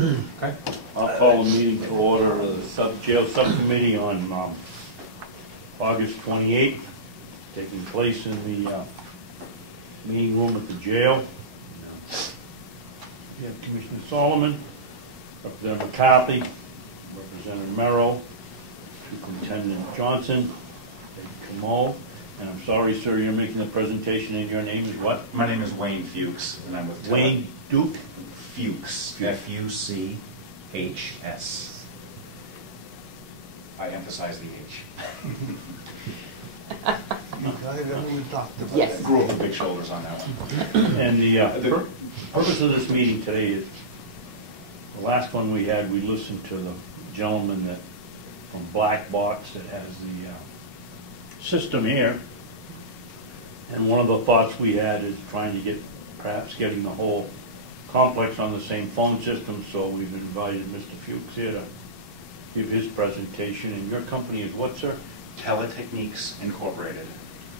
Okay. I'll call the meeting to order of the jail subcommittee on August 28th, taking place in the meeting room at the jail. We have Commissioner Solomon, Representative McCarthy, Representative Merrill, Superintendent Johnson, and Comeau. And I'm sorry, sir, you're making the presentation, and your name is what? My name is Wayne Fuchs, and I'm with Wayne Duke? Fuchs, F-U-C-H-S. I emphasize the H. Yes. Grew up with big shoulders on that one. And the purpose of this meeting today is, the last one we had, we listened to the gentleman that from Black Box that has the system here. And one of the thoughts we had is trying to get, perhaps getting the whole complex on the same phone system, so we've invited Mr. Fuchs here to give his presentation. And your company is what, sir? Teletechnics Incorporated.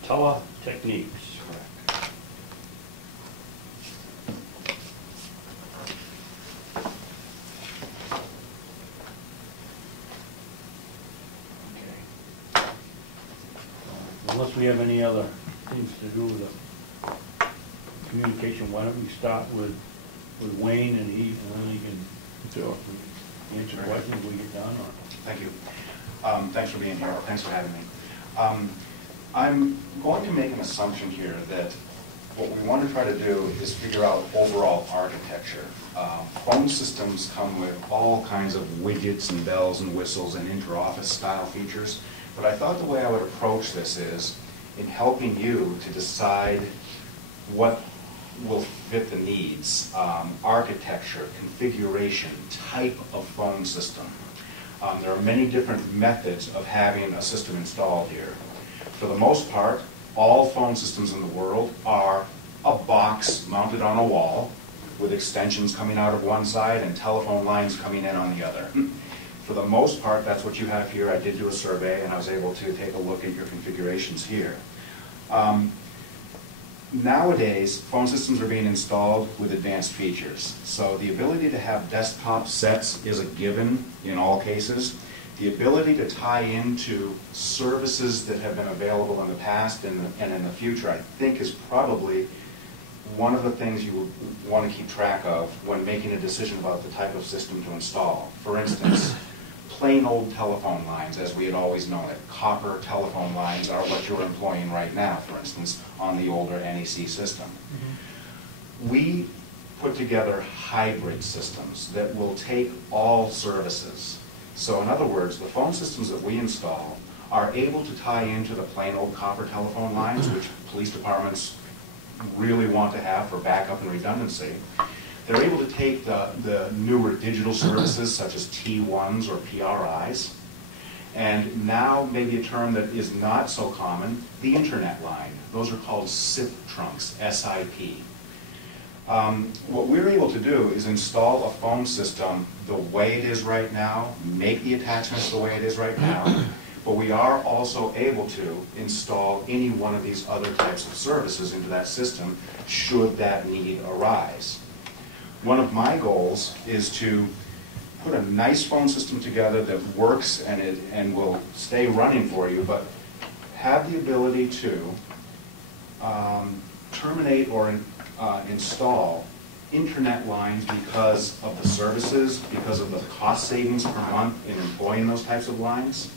Teletechnics. Correct. Unless we have any other things to do with the communication, why don't we start with Wayne, and then he can answer questions when we get done. Or Thank you. Thanks for being here. Thanks for having me. I'm going to make an assumption here that what we want to try to do is figure out overall architecture. Phone systems come with all kinds of widgets and bells and whistles and inter-office style features, but I thought the way I would approach this is in helping you to decide what will fit the needs, architecture, configuration, type of phone system. There are many different methods of having a system installed here. For the most part, all phone systems in the world are a box mounted on a wall with extensions coming out of one side and telephone lines coming in on the other. For the most part, that's what you have here. I did do a survey, and I was able to take a look at your configurations here. Nowadays, phone systems are being installed with advanced features. So the ability to have desktop sets is a given in all cases. The ability to tie into services that have been available in the past and in the future, I think, is probably one of the things you would want to keep track of when making a decision about the type of system to install. For instance, plain old telephone lines, as we had always known it. Copper telephone lines are what you're employing right now, for instance, on the older NEC system. Mm-hmm. We put together hybrid systems that will take all services. So in other words, the phone systems that we install are able to tie into the plain old copper telephone lines, which police departments really want to have for backup and redundancy. They're able to take the newer digital services such as T1s or PRIs, and now maybe a term that is not so common, the internet line. Those are called SIP trunks, SIP. What we're able to do is install a phone system the way it is right now, make the attachments the way it is right now, but we are also able to install any one of these other types of services into that system should that need arise. One of my goals is to put a nice phone system together that works and will stay running for you, but have the ability to terminate or install internet lines because of the services, because of the cost savings per month in employing those types of lines.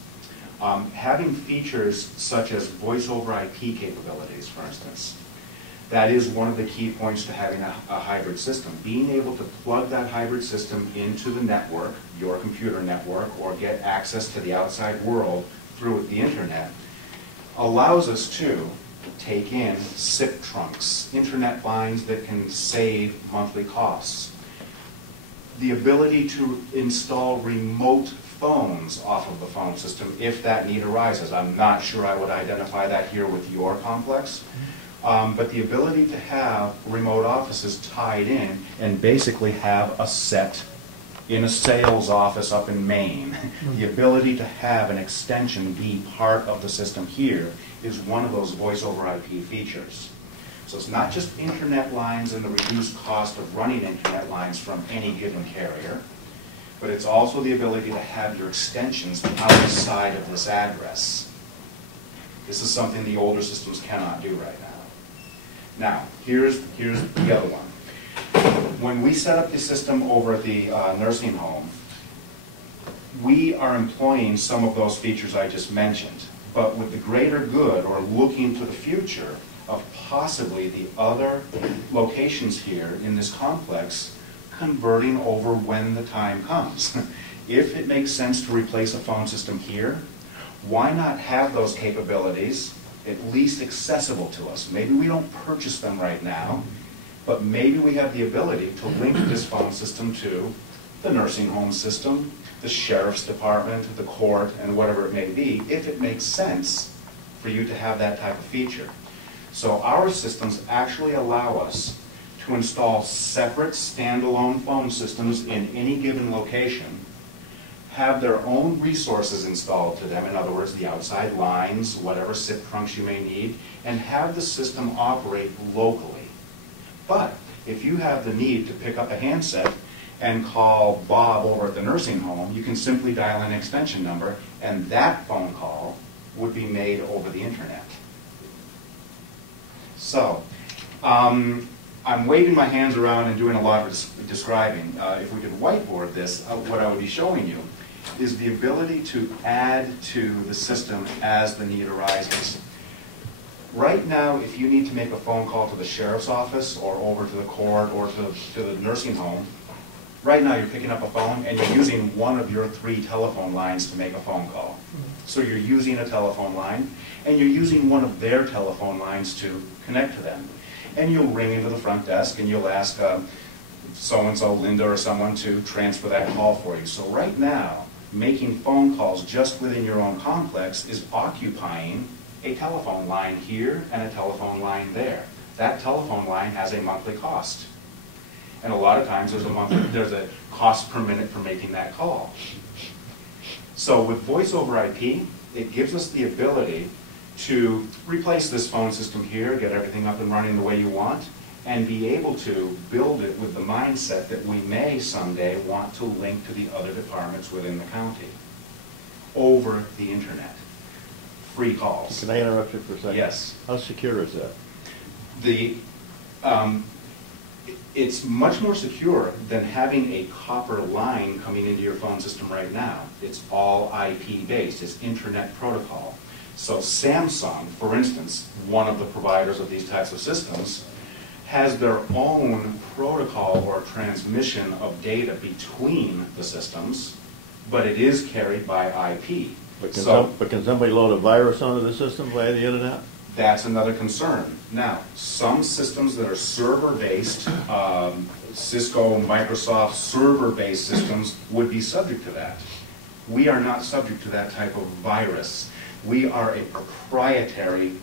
Having features such as voice over IP capabilities, for instance. That is one of the key points to having a hybrid system. Being able to plug that hybrid system into the network, your computer network, or get access to the outside world through the internet, allows us to take in SIP trunks, internet lines that can save monthly costs. The ability to install remote phones off of the phone system if that need arises. I'm not sure I would identify that here with your complex. But the ability to have remote offices tied in and basically have a set in a sales office up in Maine, the ability to have an extension be part of the system here is one of those voice over IP features. So it's not just internet lines and the reduced cost of running internet lines from any given carrier, but it's also the ability to have your extensions outside of this address. This is something the older systems cannot do right now. Now, here's the other one. When we set up the system over at the nursing home, we are employing some of those features I just mentioned, but with the greater good, or looking to the future, of possibly the other locations here in this complex converting over when the time comes. If it makes sense to replace a phone system here, why not have those capabilities at least accessible to us? Maybe we don't purchase them right now, but maybe we have the ability to link this phone system to the nursing home system, the sheriff's department, the court, and whatever it may be, if it makes sense for you to have that type of feature. So our systems actually allow us to install separate standalone phone systems in any given location, have their own resources installed to them, in other words, the outside lines, whatever SIP trunks you may need, and have the system operate locally. But if you have the need to pick up a handset and call Bob over at the nursing home, you can simply dial an extension number, and that phone call would be made over the internet. So, I'm waving my hands around and doing a lot of describing. If we could whiteboard this, what I would be showing you is the ability to add to the system as the need arises. Right now, if you need to make a phone call to the sheriff's office or over to the court or to the nursing home, right now you're picking up a phone and you're using one of your 3 telephone lines to make a phone call. So you're using a telephone line and you're using one of their telephone lines to connect to them. And you'll ring into the front desk and you'll ask so-and-so, Linda or someone, to transfer that call for you. So right now, making phone calls just within your own complex is occupying a telephone line here and a telephone line there. That telephone line has a monthly cost. And a lot of times there's a cost per minute for making that call. So with voice over IP, it gives us the ability to replace this phone system here, get everything up and running the way you want, and be able to build it with the mindset that we may someday want to link to the other departments within the county over the internet. Free calls. Can I interrupt you for a second? Yes. How secure is that? It's much more secure than having a copper line coming into your phone system right now. It's all IP based. It's internet protocol. So Samsung, for instance, one of the providers of these types of systems, has their own protocol or transmission of data between the systems, but it is carried by IP. But can somebody load a virus onto the system via the internet? That's another concern. Now, some systems that are server-based, Cisco, Microsoft server-based systems would be subject to that. We are not subject to that type of virus. We are a proprietary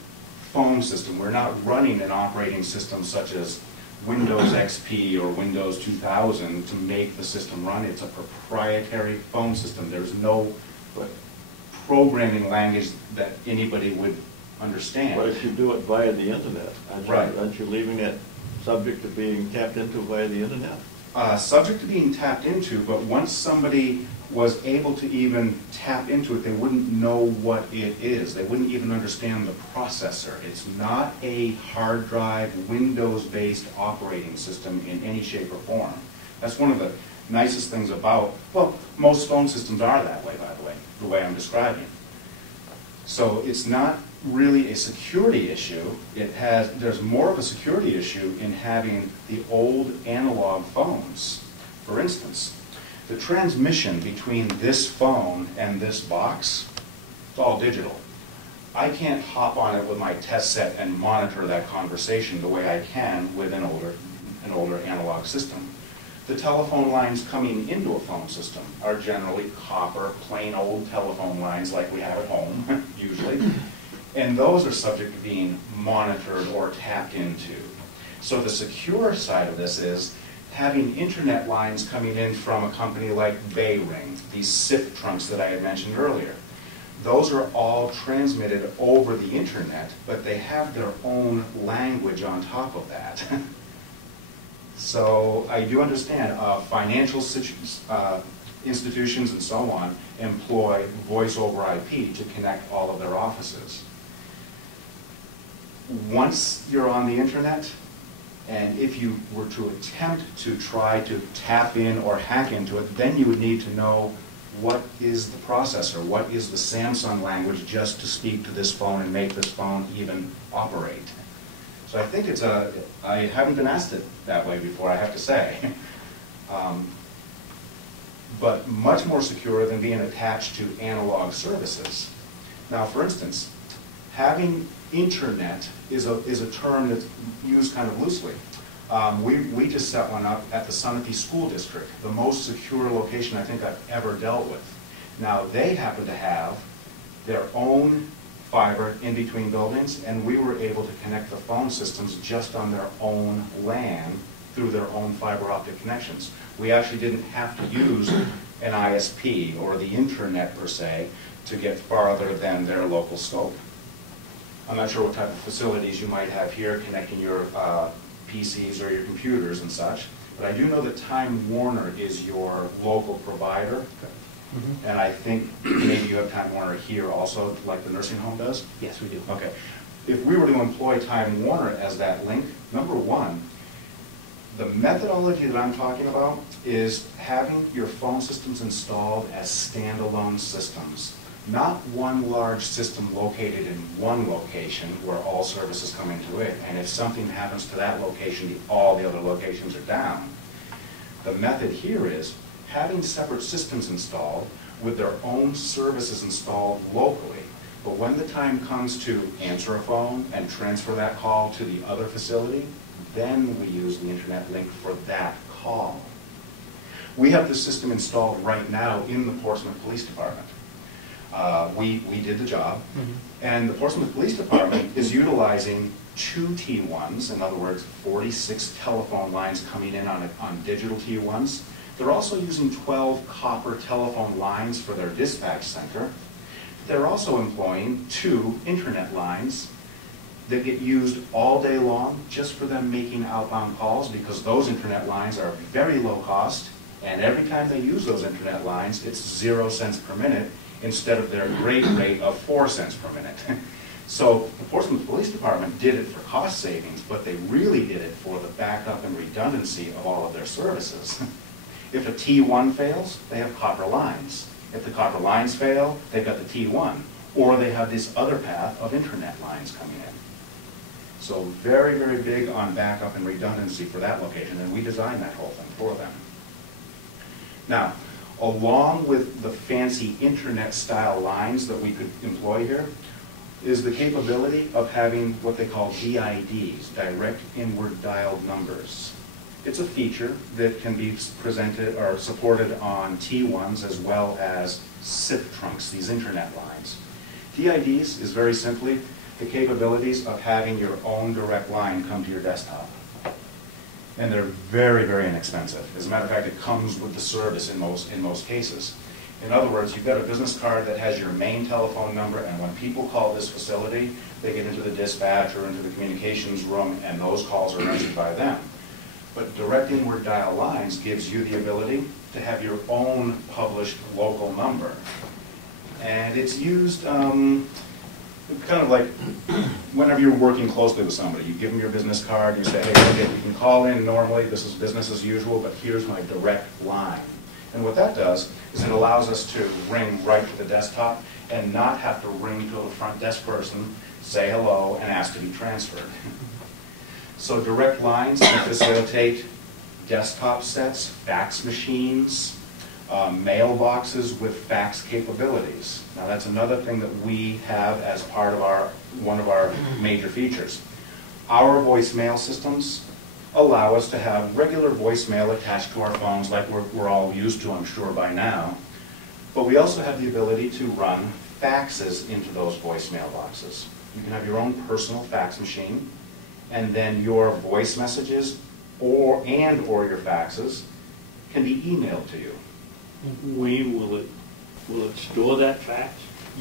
phone system. We're not running an operating system such as Windows XP or Windows 2000 to make the system run. It's a proprietary phone system. There's no programming language that anybody would understand. But if you do it via the internet, Right. aren't you leaving it subject to being tapped into via the internet? Subject to being tapped into, but once somebody was able to even tap into it, they wouldn't know what it is. They wouldn't even understand the processor. It's not a hard drive, Windows-based operating system in any shape or form. That's one of the nicest things about, well, most phone systems are that way, by the way I'm describing. So it's not really a security issue. There's more of a security issue in having the old analog phones. For instance, the transmission between this phone and this box, it's all digital. I can't hop on it with my test set and monitor that conversation the way I can with an older analog system. The telephone lines coming into a phone system are generally copper, plain old telephone lines like we have at home, usually. And those are subject to being monitored or tapped into. So the secure side of this is having internet lines coming in from a company like Bayring, these SIP trunks that I had mentioned earlier. Those are all transmitted over the internet, but they have their own language on top of that. So I do understand financial institutions and so on employ voice over IP to connect all of their offices. Once you're on the internet, and if you were to attempt to try to tap in or hack into it, then you would need to know what is the processor, what is the Samsung language just to speak to this phone and make this phone even operate. So I think it's I haven't been asked it that way before, I have to say. But much more secure than being attached to analog services. Now, for instance, having internet is a term that's used kind of loosely. We just set one up at the Subcommittee School District, the most secure location I think I've ever dealt with. Now, they happen to have their own fiber in between buildings, and we were able to connect the phone systems just on their own LAN through their own fiber optic connections. We actually didn't have to use an ISP or the internet per se to get farther than their local scope. I'm not sure what type of facilities you might have here connecting your PCs or your computers and such, but I do know that Time Warner is your local provider. Mm-hmm. And I think maybe you have Time Warner here also, like the nursing home does? Yes, we do. Okay. If we were to employ Time Warner as that link, number one, the methodology that I'm talking about is having your phone systems installed as standalone systems, not one large system located in one location where all services come into it, and if something happens to that location, all the other locations are down. The method here is having separate systems installed with their own services installed locally. But when the time comes to answer a phone and transfer that call to the other facility, then we use the internet link for that call. We have this system installed right now in the Portsmouth Police Department. We did the job, and the Portsmouth Police Department is utilizing 2 T1s, in other words, 46 telephone lines coming in on digital T1s. They're also using 12 copper telephone lines for their dispatch center. They're also employing 2 internet lines that get used all day long just for them making outbound calls, because those internet lines are very low cost, and every time they use those internet lines, it's 0 cents per minute instead of their great rate of 4 cents per minute. So the Portsmouth Police Department did it for cost savings, but they really did it for the backup and redundancy of all of their services. If a T1 fails, they have copper lines. If the copper lines fail, they've got the T1, or they have this other path of internet lines coming in. So very, very big on backup and redundancy for that location, and we designed that whole thing for them. Now, along with the fancy internet-style lines that we could employ here, is the capability of having what they call DIDs, direct inward dialed numbers. It's a feature that can be presented or supported on T1s as well as SIP trunks, these internet lines. DIDs is very simply the capabilities of having your own direct line come to your desktop. And they're very, very inexpensive. As a matter of fact, it comes with the service in most cases. In other words, you've got a business card that has your main telephone number, and when people call this facility, they get into the dispatch or into the communications room, and those calls are answered by them. But direct inward dial lines gives you the ability to have your own published local number. And it's used kind of like whenever you're working closely with somebody. You give them your business card, you say, hey, okay, you can call in normally, this is business as usual, but here's my direct line. And what that does is it allows us to ring right to the desktop and not have to ring to the front desk person, say hello, and ask to be transferred. So direct lines can facilitate desktop sets, fax machines, mailboxes with fax capabilities. Now that's another thing that we have as part of one of our major features. Our voicemail systems allow us to have regular voicemail attached to our phones like we're all used to, I'm sure, by now. But we also have the ability to run faxes into those voicemail boxes. You can have your own personal fax machine, and then your voice messages or your faxes can be emailed to you. Will it store that fax?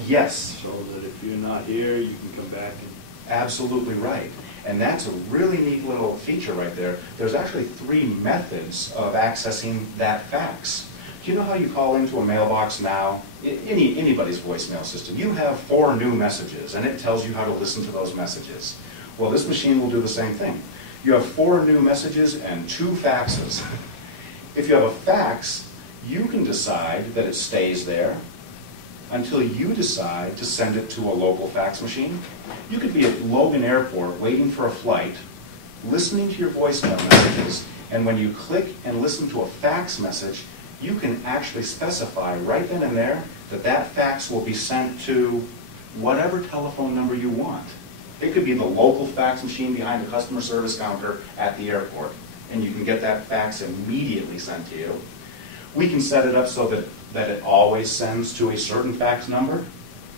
Yes, So that if you're not here, you can come back and... absolutely right. And that's a really neat little feature right there. There's actually 3 methods of accessing that fax. Do you know how you call into a mailbox now? Anybody's voicemail system. You have 4 new messages, and it tells you how to listen to those messages. Well, this machine will do the same thing. You have 4 new messages and 2 faxes. If you have a fax, you can decide that it stays there until you decide to send it to a local fax machine. You could be at Logan Airport waiting for a flight, listening to your voicemail messages, and when you click and listen to a fax message, you can actually specify right then and there that that fax will be sent to whatever telephone number you want. It could be the local fax machine behind the customer service counter at the airport, and you can get that fax immediately sent to you. We can set it up so that it always sends to a certain fax number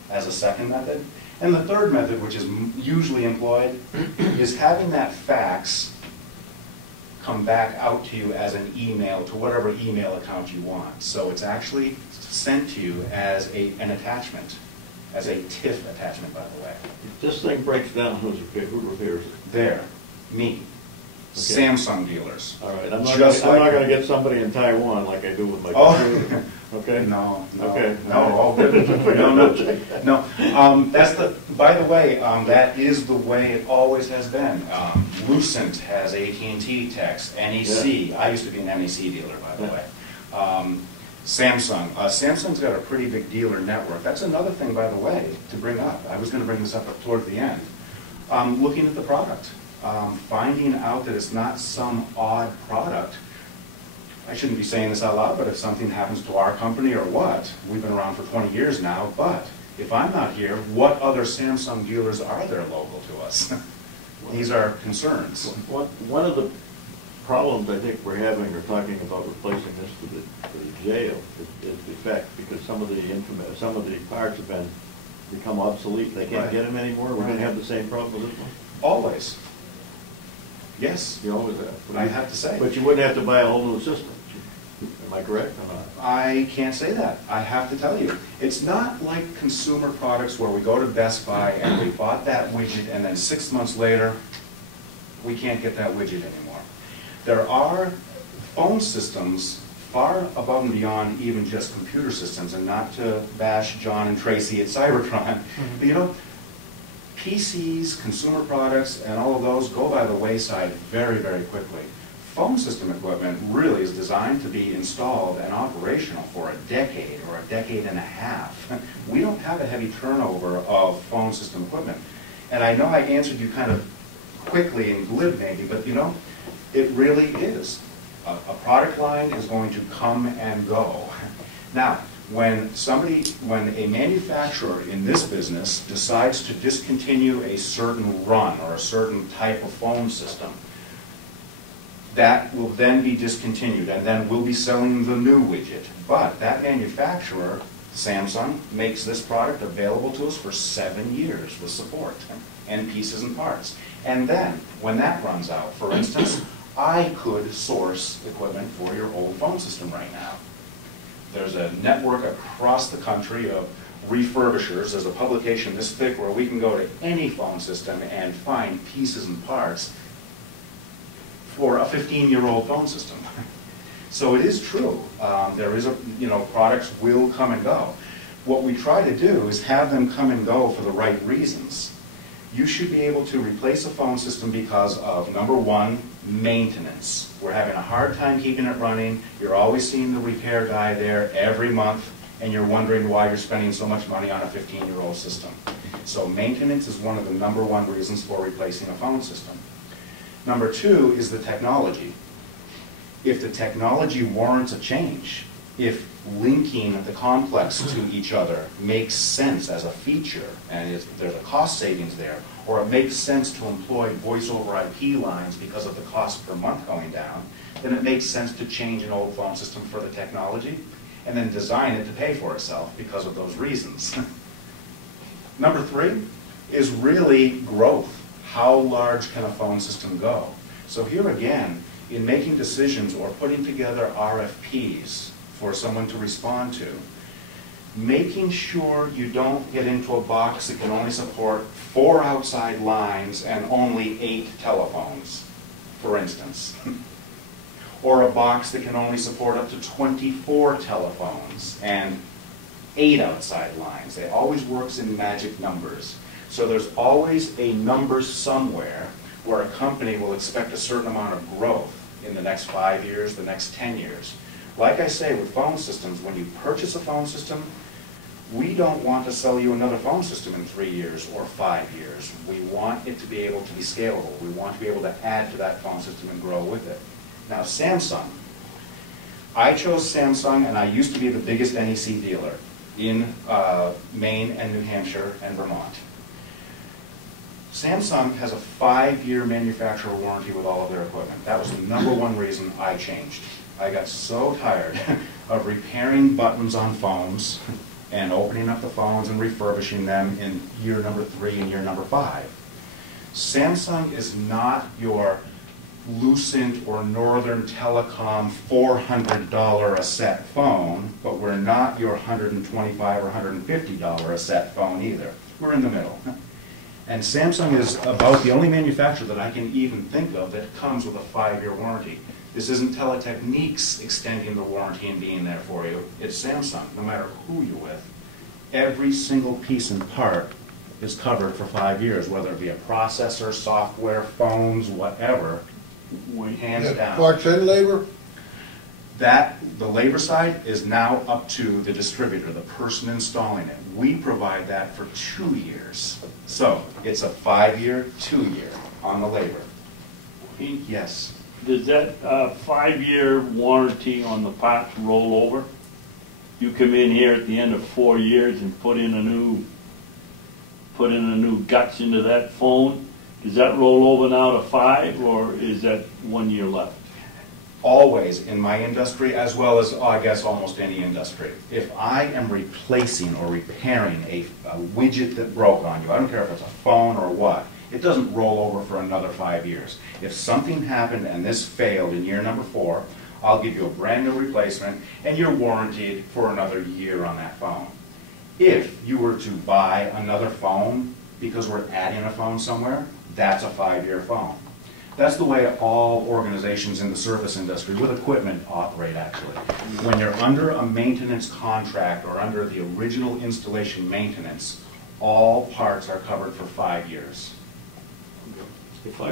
as a second method. And the third method, which is usually employed, is having that fax come back out to you as an email to whatever email account you want. So it's actually sent to you as an attachment, as a TIFF attachment, by the way. If this thing breaks down, who repairs it? There, me. Okay. Samsung dealers. All right, I'm not Just going like- to get somebody in Taiwan like I do with my Oh. computer. Okay? No, Okay. all good. No. That's the. By the way, that is the way it always has been. Lucent has AT&T techs. NEC. I used to be an NEC dealer, by the way. Samsung. Samsung's got a pretty big dealer network. That's another thing, by the way, to bring up. I was going to bring this up towards the end. Looking at the product. Finding out that it's not some odd product. I shouldn't be saying this out loud, but if something happens to our company or what, we've been around for 20 years now, but if I'm not here, what other Samsung dealers are there local to us? These are concerns. One of the problems I think we're having, or talking about replacing this for the jail, is the fact, because some of the parts have become obsolete. They can't Right. get them anymore. We're going Right. to have the same problem with this one. Always. Yes, You always have. I have to say. But you wouldn't have to buy a whole new system. Am I correct or not? I can't say that. I have to tell you. It's not like consumer products where we go to Best Buy and we bought that widget and then 6 months later, we can't get that widget anymore. There are phone systems far above and beyond even just computer systems, and not to bash John and Tracy at Cybertron, but you know, PCs, consumer products, and all of those go by the wayside very, very quickly. Phone system equipment really is designed to be installed and operational for a decade or a decade and a half. We don't have a heavy turnover of phone system equipment. And I know I answered you kind of quickly and glib maybe, but you know, it really is. A product line is going to come and go. Now, when a manufacturer in this business decides to discontinue a certain run or a certain type of phone system, that will then be discontinued, and then we'll be selling the new widget. But that manufacturer, Samsung, makes this product available to us for 7 years with support and pieces and parts. And then, when that runs out, for instance, I could source equipment for your old phone system right now. There's a network across the country of refurbishers. There's a publication this thick where we can go to any phone system and find pieces and parts for a 15-year-old phone system. So it is true. There is products will come and go. What we try to do is have them come and go for the right reasons. You should be able to replace a phone system because of, number one, maintenance. We're having a hard time keeping it running. You're always seeing the repair guy there every month, and you're wondering why you're spending so much money on a 15-year-old system. So maintenance is one of the number one reasons for replacing a phone system. Number two is the technology. If the technology warrants a change, if linking the complex to each other makes sense as a feature, and there's a cost savings there, or it makes sense to employ voice over IP lines because of the cost per month going down, then it makes sense to change an old phone system for the technology, and then design it to pay for itself because of those reasons. Number three is really growth. How large can a phone system go? So here again, in making decisions or putting together RFPs for someone to respond to, making sure you don't get into a box that can only support 4 outside lines and only 8 telephones, for instance. Or a box that can only support up to 24 telephones and 8 outside lines. It always works in magic numbers. So there's always a number somewhere where a company will expect a certain amount of growth in the next 5 years, the next 10 years. Like I say with phone systems, when you purchase a phone system, we don't want to sell you another phone system in 3 years or 5 years. We want it to be able to be scalable. We want to be able to add to that phone system and grow with it. Now, Samsung. I chose Samsung, and I used to be the biggest NEC dealer in Maine and New Hampshire and Vermont. Samsung has a 5-year manufacturer warranty with all of their equipment. That was the #1 reason I changed. I got so tired of repairing buttons on phones and opening up the phones and refurbishing them in year number 3 and year number 5. Samsung is not your Lucent or Northern Telecom $400 a set phone, but we're not your $125 or $150 a set phone either. We're in the middle. And Samsung is about the only manufacturer that I can even think of that comes with a 5-year warranty. This isn't Teletechnics extending the warranty and being there for you. It's Samsung, no matter who you're with. Every single piece and part is covered for 5 years, whether it be a processor, software, phones, whatever, hands down. Parts and labor? The labor side is now up to the distributor, the person installing it. We provide that for 2 years. So it's a 5-year, 2-year on the labor. Yes. Does that 5-year warranty on the parts roll over? You come in here at the end of 4 years and put in a new guts into that phone. Does that roll over now to 5, or is that 1 year left? Always in my industry, as well as I guess almost any industry, if I am replacing or repairing a widget that broke on you, I don't care if it's a phone or what, it doesn't roll over for another 5 years. If something happened and this failed in year number 4, I'll give you a brand new replacement and you're warranted for another year on that phone. If you were to buy another phone because we're adding a phone somewhere, that's a 5-year phone. That's the way all organizations in the service industry with equipment operate, actually. When you're under a maintenance contract or under the original installation maintenance, all parts are covered for 5 years. I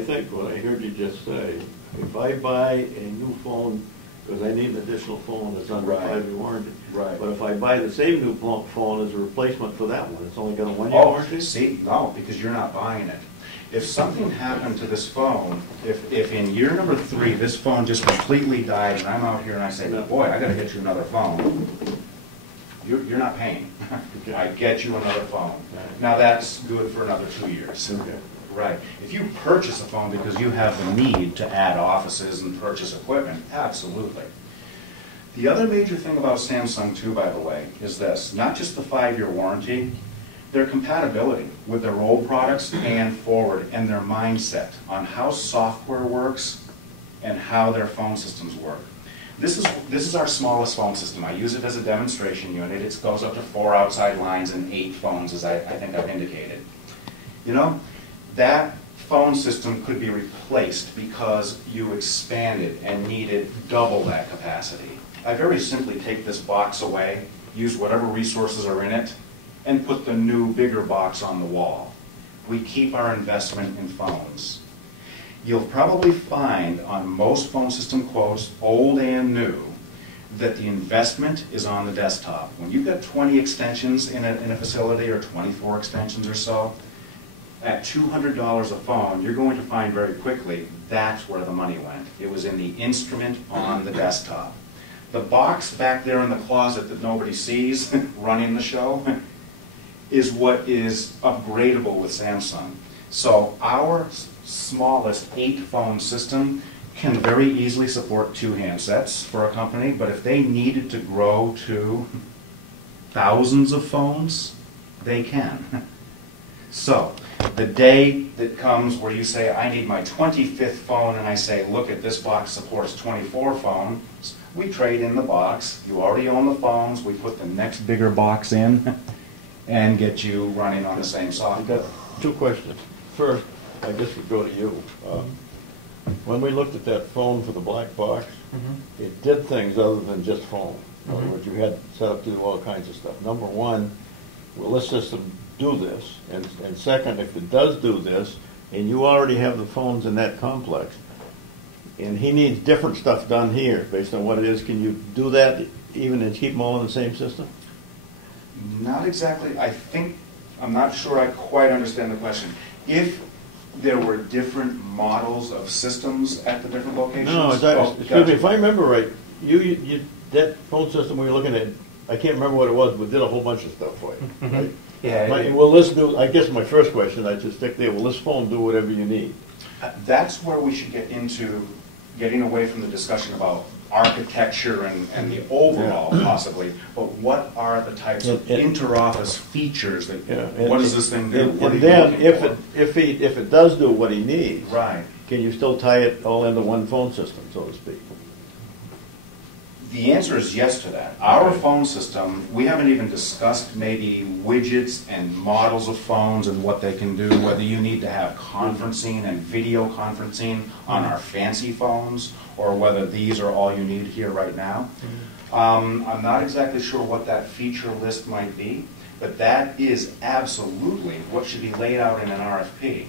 think what I heard you just say, if I buy a new phone, because I need an additional phone that's under a 5-year warranty. Right. But if I buy the same new phone as a replacement for that one, it's only got a 1-year warranty? See, no, because you're not buying it. If something happened to this phone, if in year number 3 this phone just completely died and I'm out here and I say, boy, I got to get you another phone, you're not paying. Okay. I get you another phone. Now that's good for another 2 years. Okay. Right. If you purchase a phone because you have the need to add offices and purchase equipment, absolutely. The other major thing about Samsung too, by the way, is this. Not just the 5-year warranty, their compatibility with their old products and forward, and their mindset on how software works and how their phone systems work. This is our smallest phone system. I use it as a demonstration unit. It goes up to 4 outside lines and 8 phones, as I think I've indicated. You know, that phone system could be replaced because you expanded and needed double that capacity. I very simply take this box away, use whatever resources are in it, and put the new, bigger box on the wall. We keep our investment in phones. You'll probably find on most phone system quotes, old and new, that the investment is on the desktop. When you've got 20 extensions in a facility, or 24 extensions or so, at $200 a phone, you're going to find very quickly that's where the money went. It was in the instrument on the desktop. The box back there in the closet that nobody sees running the show is what is upgradable with Samsung. So our smallest 8-phone system can very easily support 2 handsets for a company, but if they needed to grow to thousands of phones, they can. So the day that comes where you say, I need my 25th phone, and I say, look at this box supports 24 phones, We trade in the box. You already own the phones. We put the next bigger box in and get you running on the same I've software. got two questions. First, I guess we go to you. When we looked at that phone for the black box, it did things other than just phone. In other words, you had it set up to do all kinds of stuff. Number one, will this system do this? And second, if it does do this, and you already have the phones in that complex, and he needs different stuff done here based on what it is, can you do that even and keep them all in the same system? Not exactly. I'm not sure I quite understand the question. If there were different models of systems at the different locations? No, excuse me, gotcha. if I remember right, you that phone system we were looking at, I can't remember what it was, but did a whole bunch of stuff for you, right? Yeah. Will this do, I guess my first question, I just stick there, will this phone do whatever you need? That's where we should get into getting away from the discussion about architecture and the overall possibly, but what are the types of inter-office features that, what does this thing do? And then if it does do what he needs, right, can you still tie it all into one phone system, so to speak? the answer is yes to that. Our phone system, we haven't even discussed maybe widgets and models of phones and what they can do, whether you need to have conferencing and video conferencing on our fancy phones, or whether these are all you need here right now. I'm not exactly sure what that feature list might be, but that is absolutely what should be laid out in an RFP.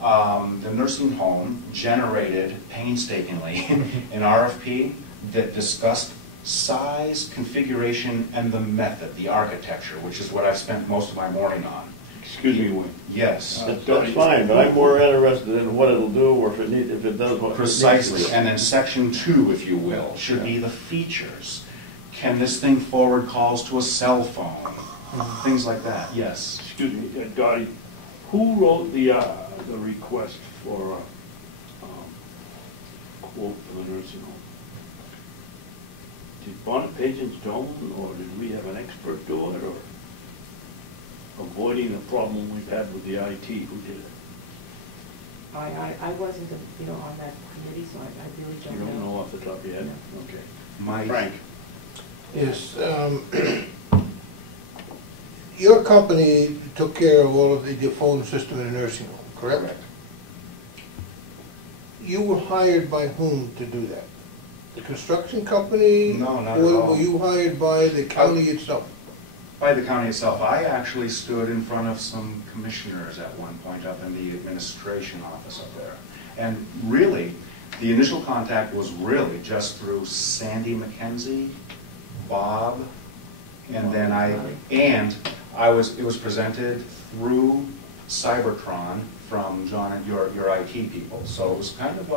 The nursing home generated painstakingly an RFP that discussed size, configuration, and the method, the architecture, which is what I spent most of my morning on. Excuse me, Wayne. Yes. That's fine, but I'm more interested in what it'll do, or if it does what it needs to Precisely. do. And then section 2, if you will, should be the features. Can this thing forward calls to a cell phone? Things like that, yes. Excuse me, Dottie, who wrote the request for quote for the nursing home? Did Bonnet Page Stone, or did we have an expert do it, or avoiding the problem we've had with the IT, who did it? I wasn't, on that committee, so I really You don't don't know. know off the top of your head? No. Okay. Mike? Frank? Yes, your company took care of all of the phone system in the nursing home, correct? You were hired by whom to do that? The construction company? No, not at Or all. were you hired by the county itself? By the county itself. I actually stood in front of some commissioners at one point up in the administration office up there. And really, the initial contact was really just through Sandy McKenzie, Bob, and then it was presented through Cybertron from John and your IT people. So it was kind of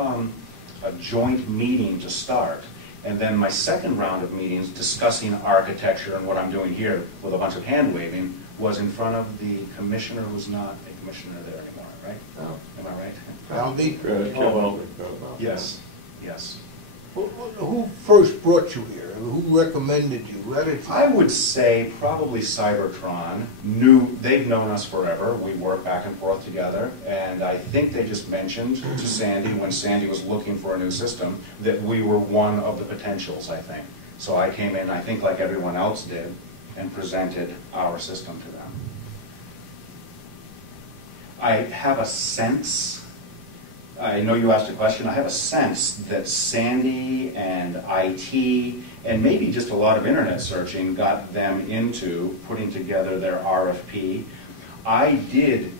a joint meeting to start. And then my second round of meetings discussing architecture and what I'm doing here with a bunch of hand waving was in front of the commissioner who's not a commissioner there anymore, right? Oh. Am I right? Aldi? Yes, yes. Who first brought you here? Who recommended you? Where did you? I would say probably Cybertron. They've known us forever. We work back and forth together, and I think they just mentioned to Sandy when Sandy was looking for a new system that we were one of the potentials, I think. So I came in, I think like everyone else did, and presented our system to them. I have a sense, I know you asked a question, I have a sense that Sandy and IT and maybe just a lot of internet searching got them into putting together their RFP. I did,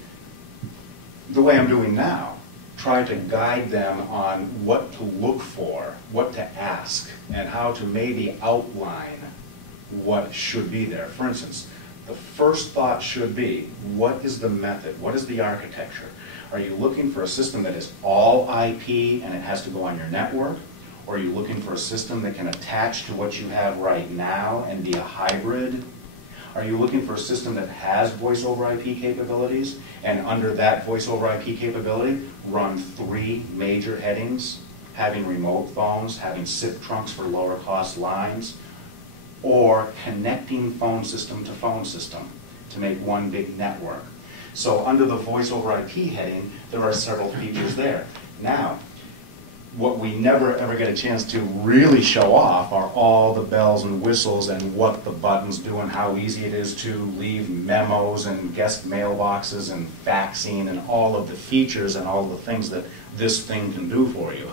the way I'm doing now, try to guide them on what to look for, what to ask, and how to maybe outline what should be there. For instance, the first thought should be, what is the method? What is the architecture? Are you looking for a system that is all IP and it has to go on your network? Or are you looking for a system that can attach to what you have right now and be a hybrid? Are you looking for a system that has voice over IP capabilities and under that voice over IP capability run 3 major headings, having remote phones, having SIP trunks for lower cost lines, or connecting phone system to make one big network? So under the voice over IP heading, there are several features there. Now, what we never ever get a chance to really show off are all the bells and whistles and what the buttons do and how easy it is to leave memos and guest mailboxes and faxing and all of the features and all the things that this thing can do for you,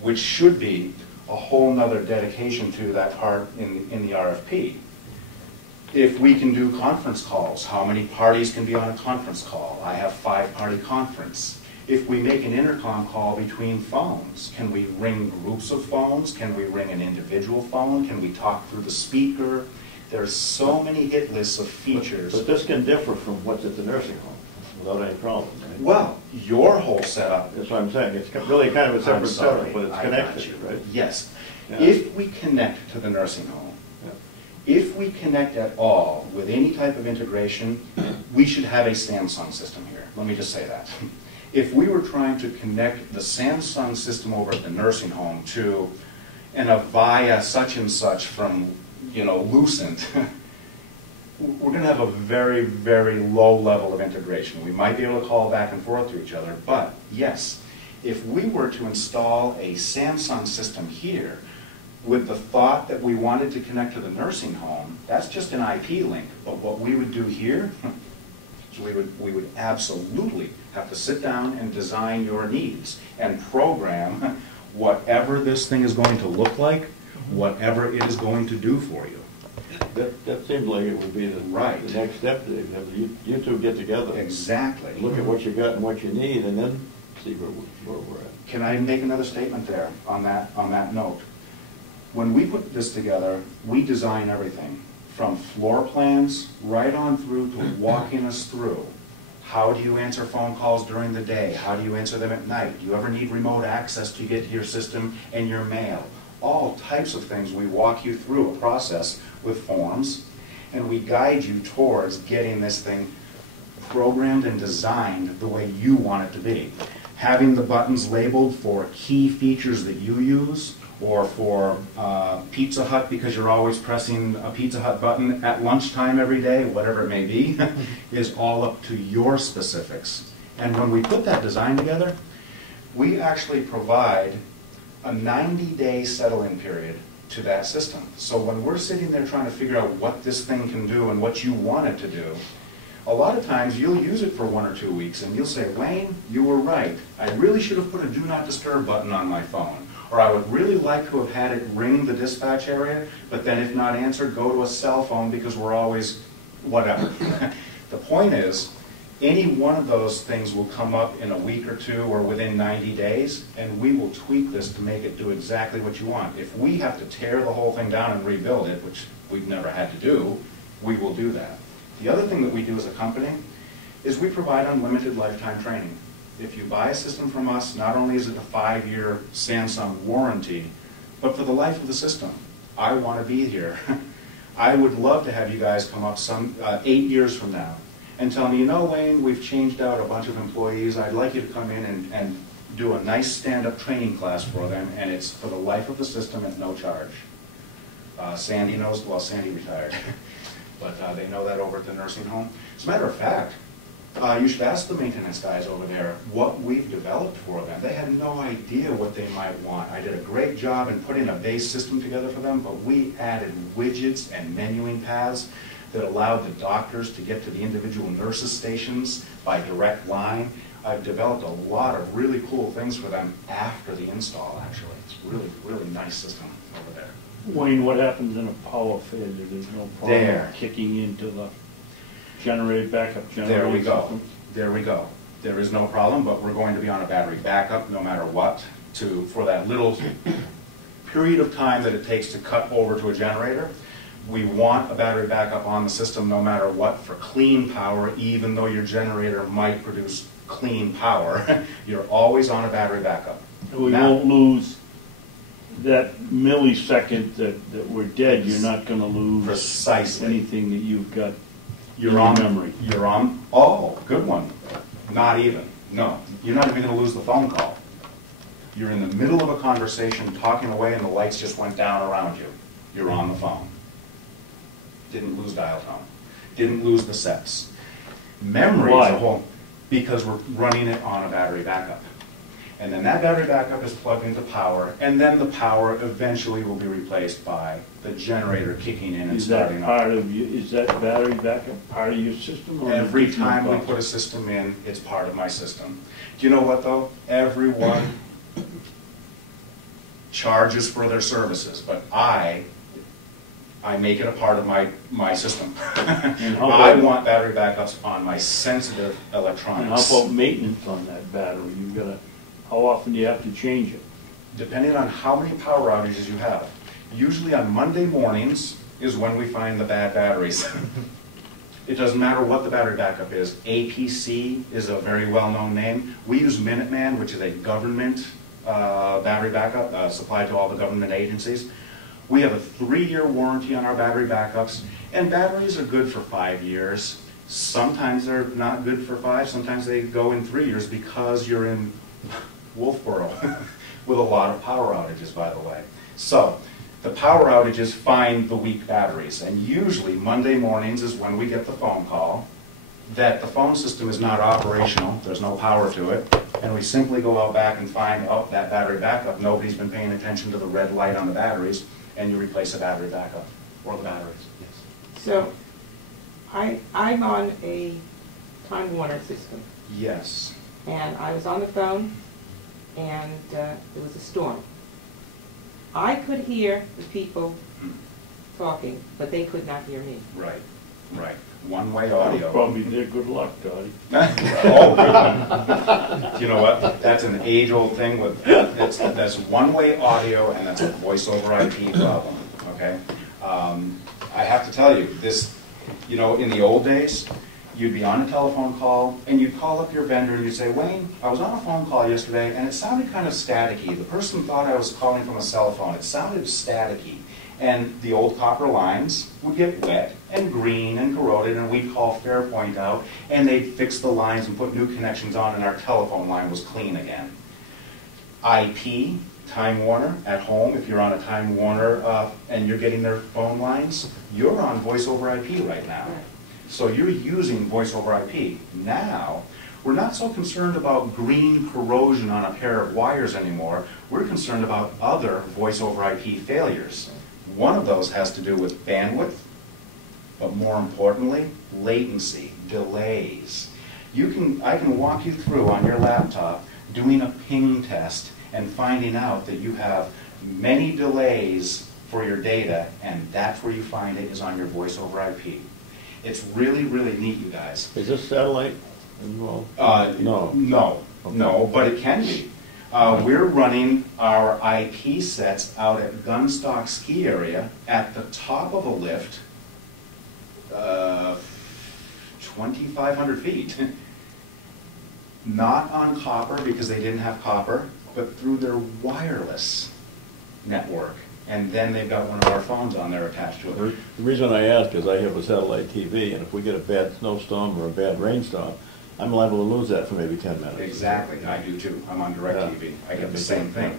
which should be a whole nother dedication to that part in the RFP. If we can do conference calls, how many parties can be on a conference call? I have 5-party conference. If we make an intercom call between phones, can we ring groups of phones? Can we ring an individual phone? Can we talk through the speaker? There's so many hit lists of features. But this can differ from what's at the nursing home without any problem, right? Well, your whole setup. That's what I'm saying. It's really kind of a separate setup, but it's I got connected, you. right? Yes. Yeah. If we connect to the nursing home, Yeah. if we connect at all with any type of integration, we should have a Samsung system here. Let me just say that. If we were trying to connect the Samsung system over at the nursing home to an Avaya such and such from, Lucent, we're going to have a very, very low level of integration. We might be able to call back and forth to each other, but yes, if we were to install a Samsung system here with the thought that we wanted to connect to the nursing home, that's just an IP link. But what we would do here, so we would absolutely have to sit down and design your needs and program whatever this thing is going to look like, whatever it is going to do for you. That seems like it would be the next step. You two get together. Exactly. Look at what you got and what you need, and then see where we're at. Can I make another statement there on that note? When we put this together, we design everything from floor plans right on through to walking us through. How do you answer phone calls during the day? How do you answer them at night? Do you ever need remote access to get to your system and your mail? All types of things. We walk you through a process with forms, and we guide you towards getting this thing programmed and designed the way you want it to be. Having the buttons labeled for key features that you use, or for Pizza Hut because you're always pressing a Pizza Hut button at lunchtime every day, whatever it may be, is all up to your specifics. And when we put that design together, we actually provide a 90-day settle-in period to that system. So when we're sitting there trying to figure out what this thing can do and what you want it to do, a lot of times you'll use it for 1 or 2 weeks and you'll say, Wayne, you were right. I really should have put a do not disturb button on my phone. Or I would really like to have had it ring the dispatch area, but then if not answered, go to a cell phone because we're always whatever. The point is, any one of those things will come up in a week or two or within 90 days, and we will tweak this to make it do exactly what you want. If we have to tear the whole thing down and rebuild it, which we've never had to do, we will do that. The other thing that we do as a company is we provide unlimited lifetime training. If you buy a system from us, not only is it a 5-year Samsung warranty, but for the life of the system. I want to be here. I would love to have you guys come up 8 years from now and tell me, you know, Wayne, we've changed out a bunch of employees. I'd like you to come in and do a nice stand-up training class for them, and it's for the life of the system at no charge. Sandy knows, well, Sandy retired, but they know that over at the nursing home. As a matter of fact, you should ask the maintenance guys over there what we've developed for them. They had no idea what they might want. I did a great job in putting a base system together for them, but we added widgets and menuing paths that allowed the doctors to get to the individual nurses' stations by direct line. I've developed a lot of really cool things for them after the install, actually. It's a really, really nice system over there. Wayne, what happens in a power failure? There's no problem There. kicking into the backup generator. There we go. system? There we go. There is no problem, but we're going to be on a battery backup no matter what for that little period of time that it takes to cut over to a generator. We want a battery backup on the system no matter what for clean power, even though your generator might produce clean power. You're always on a battery backup. We won't lose that millisecond that we're dead. You're not going to lose Precisely. anything that you've got. You're on memory. You're on. Oh, good one. Not even. No, you're not even going to lose the phone call. You're in the middle of a conversation, talking away, and the lights just went down around you. You're on the phone. Didn't lose dial tone. Didn't lose the sets. Memory is a whole, because we're running it on a battery backup. And then that battery backup is plugged into power, and then the power eventually will be replaced by the generator kicking in and Is that starting up. part of you, is that battery backup part of your system? Or Every additional time we cost? put a system in, it's part of my system. Do you know what though? Everyone charges for their services, but I make it a part of my system. how I about- want battery backups on my sensitive And how electronics. about maintenance on that battery? You gotta, how often do you have to change it? Depending on how many power outages you have. Usually on Monday mornings is when we find the bad batteries. It doesn't matter what the battery backup is. APC is a very well-known name. We use Minuteman, which is a government battery backup supplied to all the government agencies. We have a 3-year warranty on our battery backups, and batteries are good for 5 years. Sometimes they're not good for 5, sometimes they go in 3 years because you're in Wolfboro with a lot of power outages, by the way. So the power outages find the weak batteries, and usually Monday mornings is when we get the phone call that the phone system is not operational, there's no power to it, and we simply go out back and find, oh, that battery backup, nobody's been paying attention to the red light on the batteries, and you replace the battery backup, or the batteries. Yes. So, I'm on a Time Warner system, Yes. and I was on the phone, and there was a storm. I could hear the people talking, but they could not hear me. Right, right. One-way audio. Probably their good luck, Dottie. Oh, good. You know what? That's an age-old thing with, that's one-way audio, and that's a voice-over IP problem, okay? I have to tell you, this, you know, in the old days, you'd be on a telephone call, and you'd call up your vendor, and you'd say, Wayne, I was on a phone call yesterday, and it sounded kind of staticky. The person thought I was calling from a cell phone. It sounded staticky. And the old copper lines would get wet and green and corroded, and we'd call Fairpoint out, and they'd fix the lines and put new connections on, and our telephone line was clean again. IP, Time Warner, at home, if you're on a Time Warner and you're getting their phone lines, you're on voice over IP right now. So you're using voice over IP. Now, we're not so concerned about green corrosion on a pair of wires anymore. We're concerned about other voice over IP failures. One of those has to do with bandwidth, but more importantly, latency, delays. I can walk you through on your laptop doing a ping test and finding out that you have many delays for your data, and that's where you find it, is on your voice over IP. It's really, really neat, you guys. Is this satellite involved? No. No, but it can be. We're running our IP sets out at Gunstock Ski Area at the top of a lift, 2,500 feet. Not on copper because they didn't have copper, but through their wireless network. And then they've got one of our phones on there attached to it. The reason I ask is I have a satellite TV, and if we get a bad snowstorm or a bad rainstorm, I'm liable to lose that for maybe 10 minutes. Exactly, I do too. I'm on DirecTV. Yeah. I get the same thing.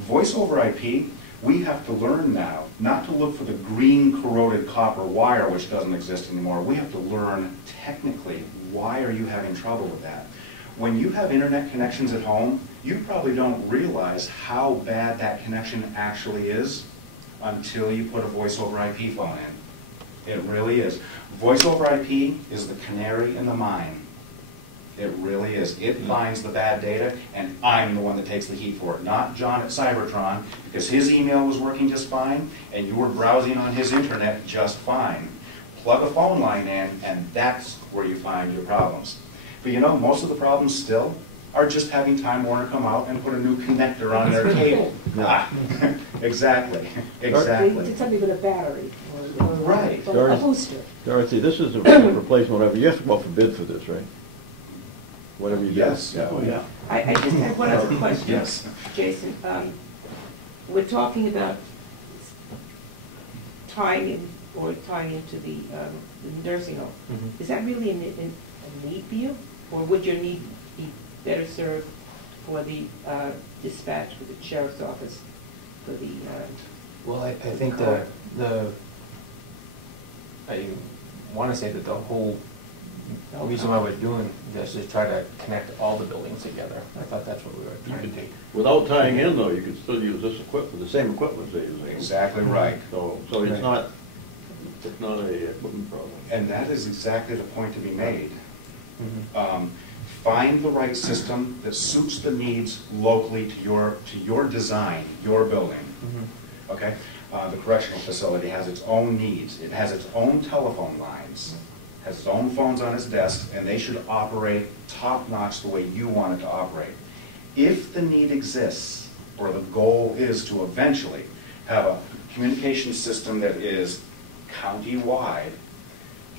Voice over IP, we have to learn now not to look for the green corroded copper wire, which doesn't exist anymore. We have to learn technically, why are you having trouble with that? When you have internet connections at home, you probably don't realize how bad that connection actually is until you put a voice over IP phone in. It really is. Voice over IP is the canary in the mine. It really is. It finds the bad data, and I'm the one that takes the heat for it, not John at Cybertron, because his email was working just fine, and you were browsing on his internet just fine. Plug a phone line in, and that's where you find your problems. But you know, most of the problems still are just having Time Warner come out and put a new connector on their cable. Ah, exactly, They exactly. did something with a battery or Right. a booster. Dorothy, this is a replacement, whatever. You have to go out for bid for this, right? Whatever you do. Yes. Yeah. Oh, yeah. I just had one other question. Yes. Jason, we're talking about tying into the nursing home. Is that really a need for you? Or would your need be better served for the dispatch for the sheriff's office, for the... Well, I think I want to say that the whole The reason why we're doing this is try to connect all the buildings together. I thought that's what we were trying to do. Without tying in though, you could still use this equipment, the same equipment they're using. Exactly right. So it's not a equipment problem. And that is exactly the point to be made. Mhm. Find the right system that suits the needs locally to your design, your building. Mhm. Okay? The correctional facility has its own needs. It has its own telephone lines, has its own phones on its desk, and they should operate top-notch the way you want it to operate. If the need exists, or the goal is to eventually have a communication system that is county-wide,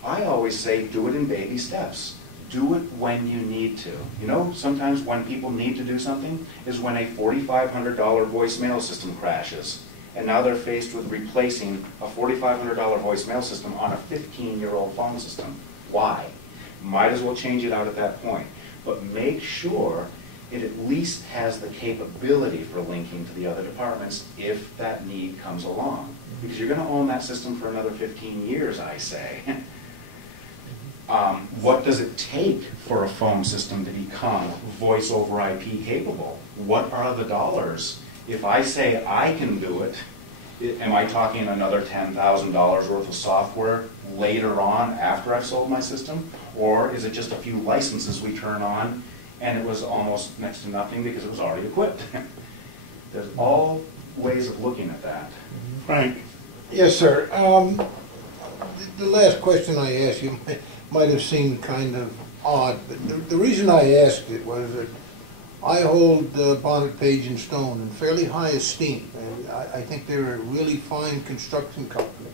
I always say do it in baby steps. Do it when you need to. You know, sometimes when people need to do something is when a $4,500 voicemail system crashes. And now they're faced with replacing a $4,500 voicemail system on a 15-year-old phone system. Why? Might as well change it out at that point. But make sure it at least has the capability for linking to the other departments if that need comes along. Because you're going to own that system for another 15 years, I say. What does it take for a phone system to become voice over IP capable? What are the dollars? If I say I can do it, am I talking another $10,000 worth of software later on after I've sold my system? Or is it just a few licenses we turn on and it was almost next to nothing because it was already equipped? There's all ways of looking at that. Frank? Yes, sir. The last question I asked you might have seemed kind of odd, but the reason I asked it was that I hold Bonnet, Page and Stone in fairly high esteem, and I think they're a really fine construction company.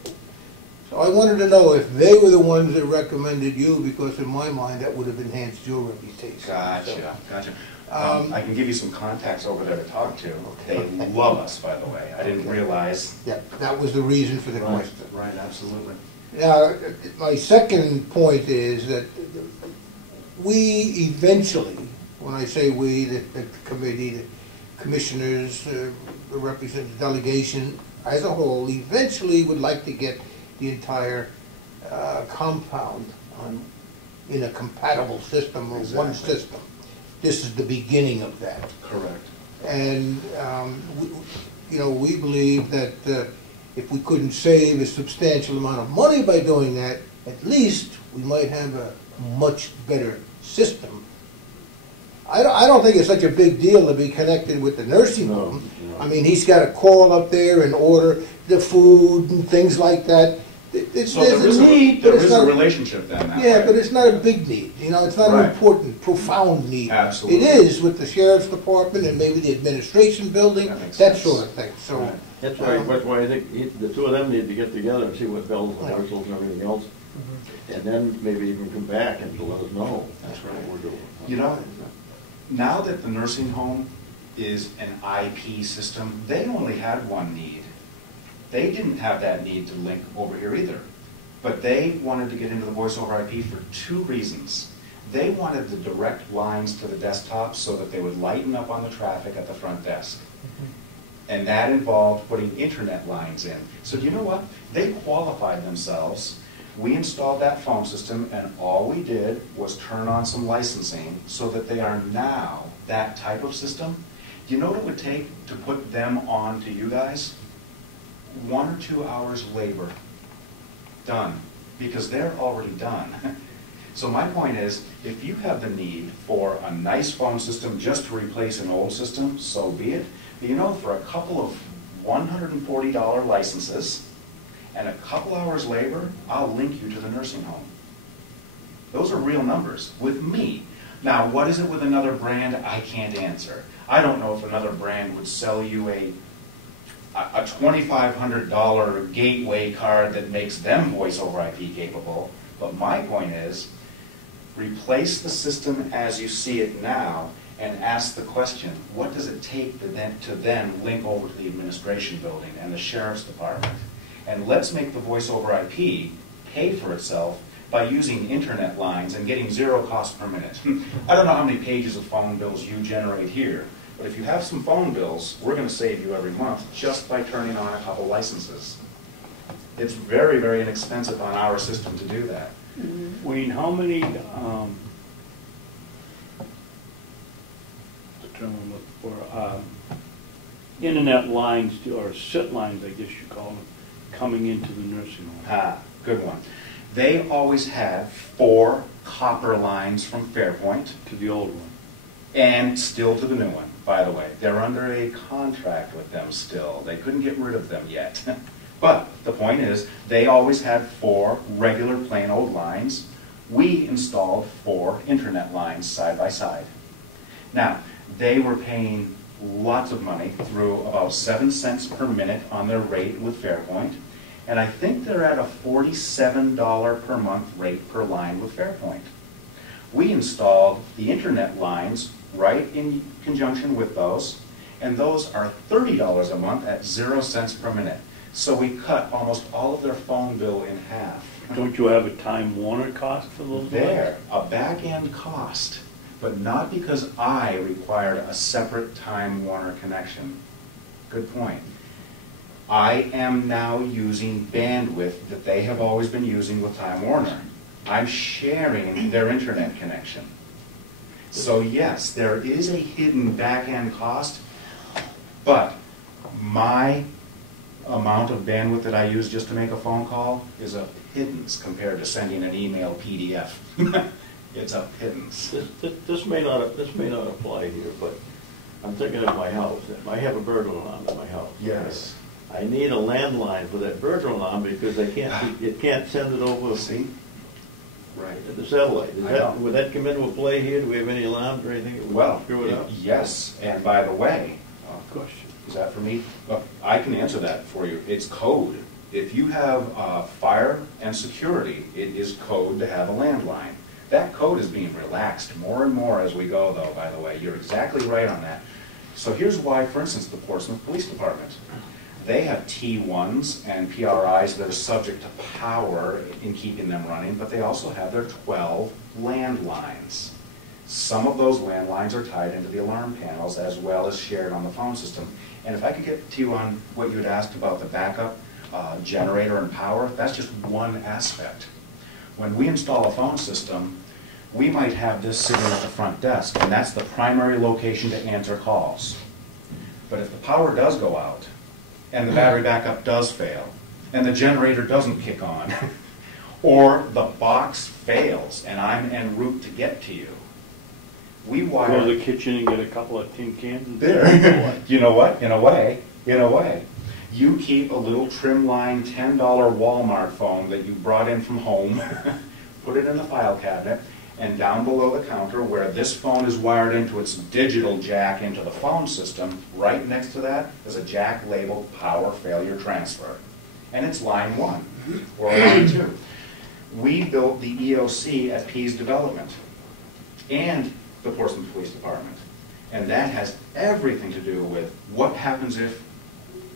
So I wanted to know if they were the ones that recommended you, because in my mind that would have enhanced your reputation. Gotcha, gotcha. I can give you some contacts over there to talk to. They love us, by the way. I didn't realize. Yeah, that was the reason for the question. Right, absolutely. Now, my second point is that we eventually, when I say we, the committee, the commissioners, the representative delegation as a whole, eventually would like to get the entire compound in a compatible system or one system. This is the beginning of that. Correct. And, we believe that if we couldn't save a substantial amount of money by doing that, at least we might have a much better system. I don't think it's such a big deal to be connected with the nursing home. No. I mean, he's got to call up there and order the food and things like that. So there is a relationship then. That yeah, way. but it's not a big need. It's not Right. an important, profound need. Absolutely. It is with the sheriff's department and maybe the administration building, That that makes sort sense. of thing. So. Right. That's why I think the two of them need to get together and see what bells and whistles and everything else. And then maybe even come back and let us know. That's right. What we're doing. You know, now that the nursing home is an IP system, they only had one need. They didn't have that need to link over here either. But they wanted to get into the voice over IP for two reasons. They wanted the direct lines to the desktops so that they would lighten up on the traffic at the front desk. And that involved putting internet lines in. So do you know what? They qualified themselves. We installed that phone system, and all we did was turn on some licensing so that they are now that type of system. Do you know what it would take to put them on to you guys? 1 or 2 hours labor. Done. Because they're already done. So my point is, if you have the need for a nice phone system just to replace an old system, so be it. But you know, for a couple of $140 licenses and a couple hours labor, I'll link you to the nursing home. Those are real numbers with me. Now, what is it with another brand? I can't answer. I don't know if another brand would sell you a $2,500 gateway card that makes them voice over IP capable. But my point is, replace the system as you see it now and ask the question, what does it take to then link over to the administration building and the sheriff's department? And let's make the voice over IP pay for itself by using internet lines and getting 0 cost per minute. I don't know how many pages of phone bills you generate here, but if you have some phone bills, we're going to save you every month just by turning on a couple licenses. It's very, very inexpensive on our system to do that. Wayne, how many, the term I'm looking for, internet lines, or SIT lines, I guess you call them, coming into the nursing home? Ah, good one. They always had 4 copper lines from Fairpoint, To the old one? and still to the new one, by the way. They're under a contract with them still. They couldn't get rid of them yet. But the point is, they always had 4 regular plain old lines. We installed 4 internet lines side by side. Now, they were paying lots of money through about 7 cents per minute on their rate with Fairpoint. And I think they're at a $47 per month rate per line with Fairpoint. We installed the internet lines right in conjunction with those, and those are $30 a month at 0 cents per minute. So we cut almost all of their phone bill in half. Don't you have a Time Warner cost for those lines? There, a back-end cost, but not because I required a separate Time Warner connection. Good point. I am now using bandwidth that they have always been using with Time Warner. I'm sharing their internet connection. So yes, there is a hidden back-end cost, but my amount of bandwidth that I use just to make a phone call is a pittance compared to sending an email PDF. It's a pittance. This may not apply here, but I'm thinking of my house. I have a burglar alarm at my house. Yes. I need a landline for that burglar alarm because it can't send it over See? Right. to the satellite. I know. Would that come into play here? Do we have any alarms or anything that would Well, screw it up? yes, and by the way, Question. is that for me? I can answer that for you. It's code. If you have fire and security, it is code to have a landline. That code is being relaxed more and more as we go, though, by the way. You're exactly right on that. So here's why, for instance, the Portsmouth Police Department. They have T1s and PRIs that are subject to power in keeping them running, but they also have their 12 landlines. Some of those landlines are tied into the alarm panels as well as shared on the phone system. And if I could get to you on what you had asked about the backup generator and power, that's just one aspect. When we install a phone system, we might have this sitting at the front desk, and that's the primary location to answer calls. But if the power does go out, and the battery backup does fail, and the generator doesn't kick on, or the box fails and I'm en route to get to you, we wire... Go to the kitchen and get a couple of tin cans and... There. You know what? In a way, you keep a little trim line $10 Walmart phone that you brought in from home, put it in the file cabinet, and down below the counter where this phone is wired into its digital jack into the phone system, right next to that is a jack labeled power failure transfer. And it's line 1 or line 2. We built the EOC at Pease Development and the Portsmouth Police Department. And that has everything to do with what happens if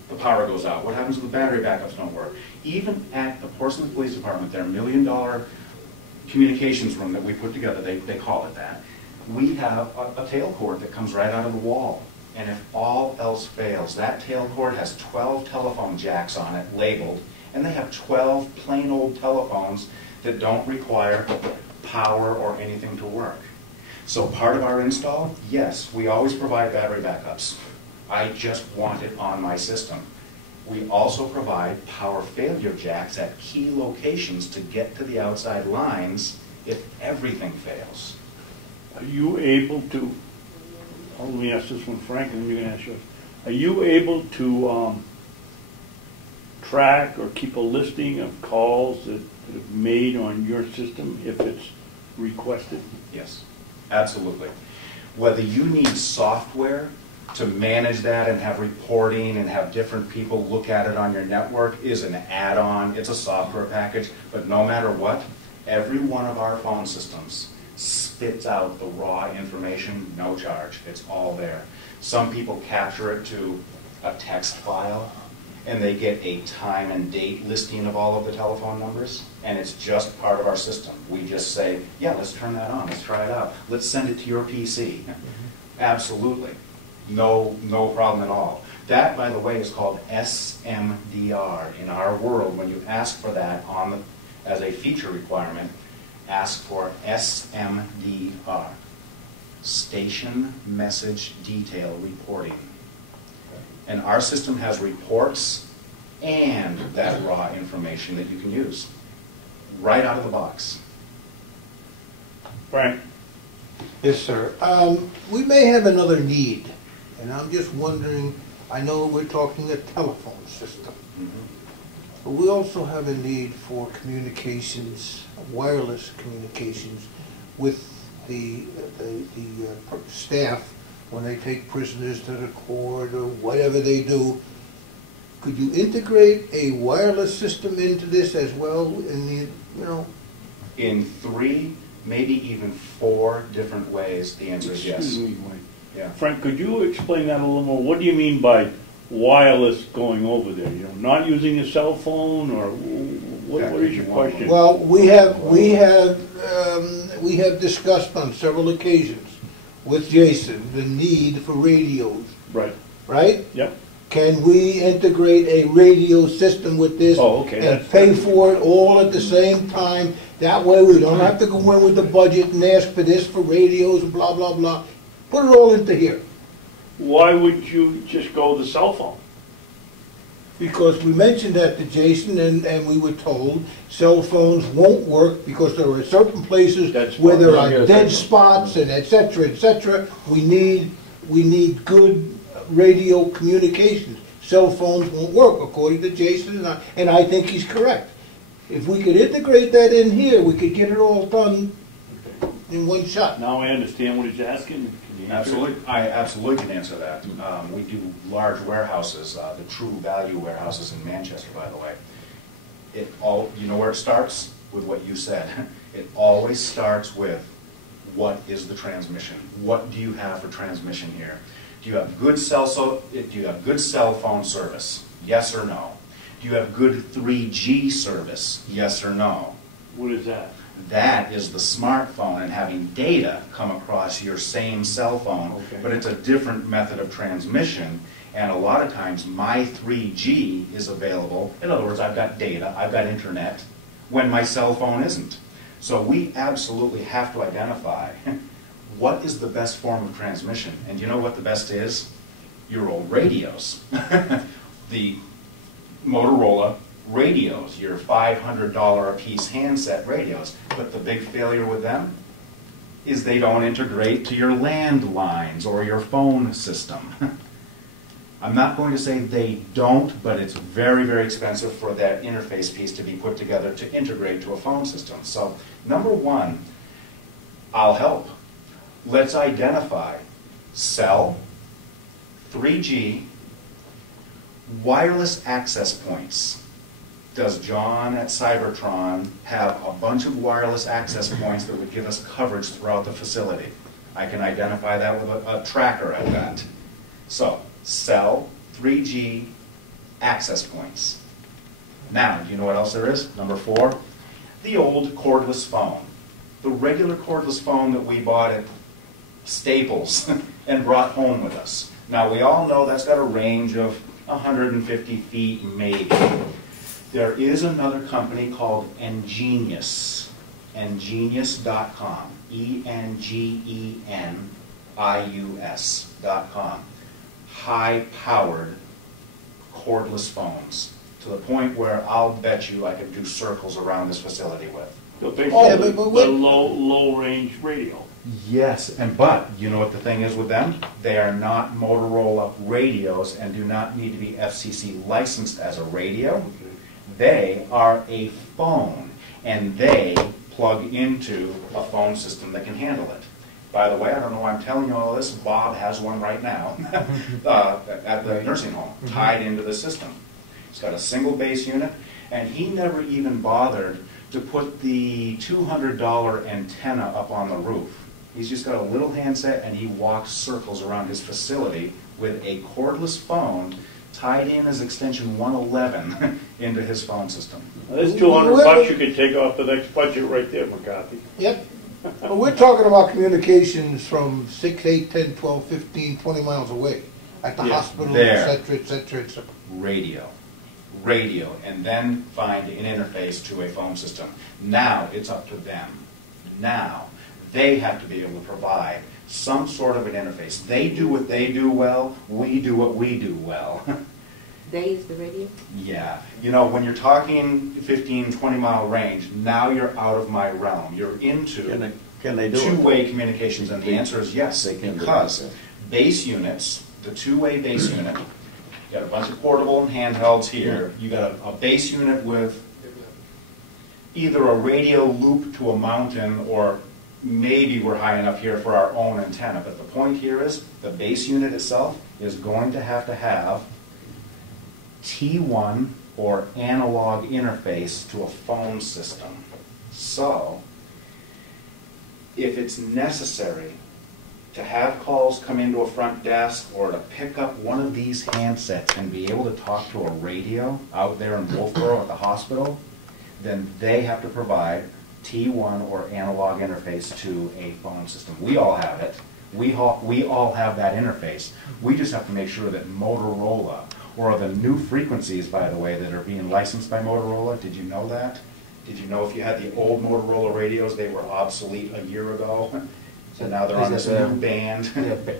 the power goes out, what happens if the battery backups don't work. Even at the Portsmouth Police Department, their $1 million communications room that we put together, they call it that, we have a tail cord that comes right out of the wall. And if all else fails, that tail cord has 12 telephone jacks on it labeled, and they have 12 plain old telephones that don't require power or anything to work. So part of our install, yes, we always provide battery backups. I just want it on my system. We also provide power failure jacks at key locations to get to the outside lines if everything fails. Are you able to, let me ask this one, Frank, and then you can ask yours. Are you able to track or keep a listing of calls that have made on your system if it's requested? Yes, absolutely. Whether you need software to manage that and have reporting and have different people look at it on your network is an add-on. It's a software package, but no matter what, every one of our phone systems spits out the raw information, no charge. It's all there. Some people capture it to a text file, and they get a time and date listing of all of the telephone numbers, and it's just part of our system. We just say, yeah, let's turn that on, let's try it out. Let's send it to your PC. Absolutely. No problem at all. That, by the way, is called SMDR. In our world, when you ask for that as a feature requirement, ask for SMDR, Station Message Detail Reporting. And our system has reports and that raw information that you can use right out of the box. Frank? Yes, sir. We may have another need, and I'm just wondering, I know we're talking a telephone system, but we also have a need for communications, wireless communications with the staff when they take prisoners to the court or whatever they do. Could you integrate a wireless system into this as well in the, In 3, maybe even 4 different ways, the answer is yes. Excuse me, Mike. Yeah. Frank, could you explain that a little more? What do you mean by wireless going over there? You know, not using a cell phone, or what is your question? Well, we have discussed on several occasions with Jason the need for radios, Right. right? Yep. Can we integrate a radio system with this Oh, okay, and that's- pay for it all at the same time? That way we don't have to go in with the budget and ask for this for radios and blah, blah, blah. Put it all into here. Why would you just go the cell phone? Because we mentioned that to Jason and we were told cell phones won't work because there are certain places Dead spots. where there You are get a dead signal. spots and et cetera, et cetera. We need good radio communications. Cell phones won't work, according to Jason, and I think he's correct. If we could integrate that in here, we could get it all done in one shot. Now I understand what he's asking. Can you answer it? Absolutely, I absolutely can answer that. We do large warehouses, the True Value warehouses in Manchester, by the way. You know where it starts? With what you said. It always starts with, what is the transmission? What do you have for transmission here? Do you have good cell phone service? Yes or no? Do you have good 3G service? Yes or no? What is that? That is the smartphone and having data come across your same cell phone, Okay. but it's a different method of transmission, and a lot of times my 3G is available. In other words, I've got data, I've got internet, when my cell phone isn't. So we absolutely have to identify what is the best form of transmission. And you know what the best is? Your old radios. The Motorola radios, your $500 a piece handset radios. But the big failure with them is they don't integrate to your landlines or your phone system. I'm not going to say they don't, but it's very, very expensive for that interface piece to be put together to integrate to a phone system. So, number 1, I'll help. Let's identify cell, 3G, wireless access points. Does John at Cybertron have a bunch of wireless access points that would give us coverage throughout the facility? I can identify that with a tracker I've got. So, cell, 3G, access points. Now, do you know what else there is? Number 4, the old cordless phone. The regular cordless phone that we bought at Staples and brought home with us. Now, we all know that's got a range of 150 feet, maybe. There is another company called Engenius, Engenius.com, ENGENIUS.com. High-powered cordless phones, to the point where I'll bet you I could do circles around this facility with. So Yeah, basically, but the low-range radio. Yes, but you know what the thing is with them? They are not Motorola radios and do not need to be FCC licensed as a radio. They are a phone, and they plug into a phone system that can handle it. By the way, I don't know why I'm telling you all this, Bob has one right now at the nursing home, tied into the system. He's got a single base unit, and he never even bothered to put the $200 antenna up on the roof. He's just got a little handset, and he walks circles around his facility with a cordless phone tied in as extension 111 into his phone system. Now, there's $200 you could take off the next budget right there, McCarthy. Yep. But we're talking about communications from 6, 8, 10, 12, 15, 20 miles away. At the Yeah, hospital, there. et cetera, et cetera, et cetera. Radio, and then find an interface to a phone system. Now it's up to them. Now, they have to be able to provide some sort of an interface. They do what they do well, we do what we do well. They is the radio? Yeah. You know, when you're talking 15, 20-mile range, now you're out of my realm. You're into Can they do it? two-way communications, and the answer is yes, They can do because it. base units, the two-way base unit, you got a bunch of portable and handhelds here. You got a base unit with either a radio loop to a mountain, or maybe we're high enough here for our own antenna. But the point here is the base unit itself is going to have T1 or analog interface to a phone system. So, if it's necessary to have calls come into a front desk or to pick up one of these handsets and be able to talk to a radio out there in Wolfboro at the hospital, then they have to provide T1 or analog interface to a phone system. We all have it. We all have that interface. We just have to make sure that Motorola, or the new frequencies, by the way, that are being licensed by Motorola, did you know that? Did you know if you had the old Motorola radios, they were obsolete a year ago? So now they're on this new band.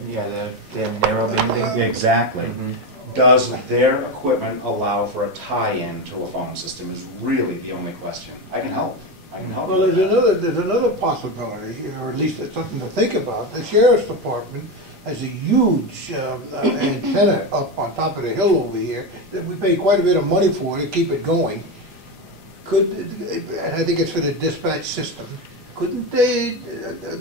Yeah, the narrow banding. Exactly. Mhm. Does their equipment allow for a tie-in to a phone system is really the only question. I can help. I can help. Well, with that. there's another possibility, or at least it's something to think about. The sheriff's department has a huge antenna up on top of the hill over here that we pay quite a bit of money for to keep it going. And I think it's for the dispatch system. Couldn't they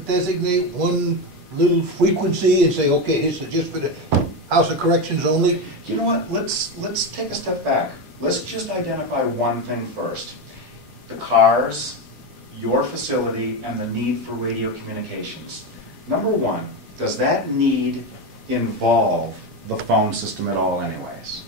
designate one little frequency and say, okay, this is just for the House of Corrections only? You know what? Let's take a step back. Let's just identify one thing first. The cars, your facility, and the need for radio communications. Number one, does that need involve the phone system at all anyways?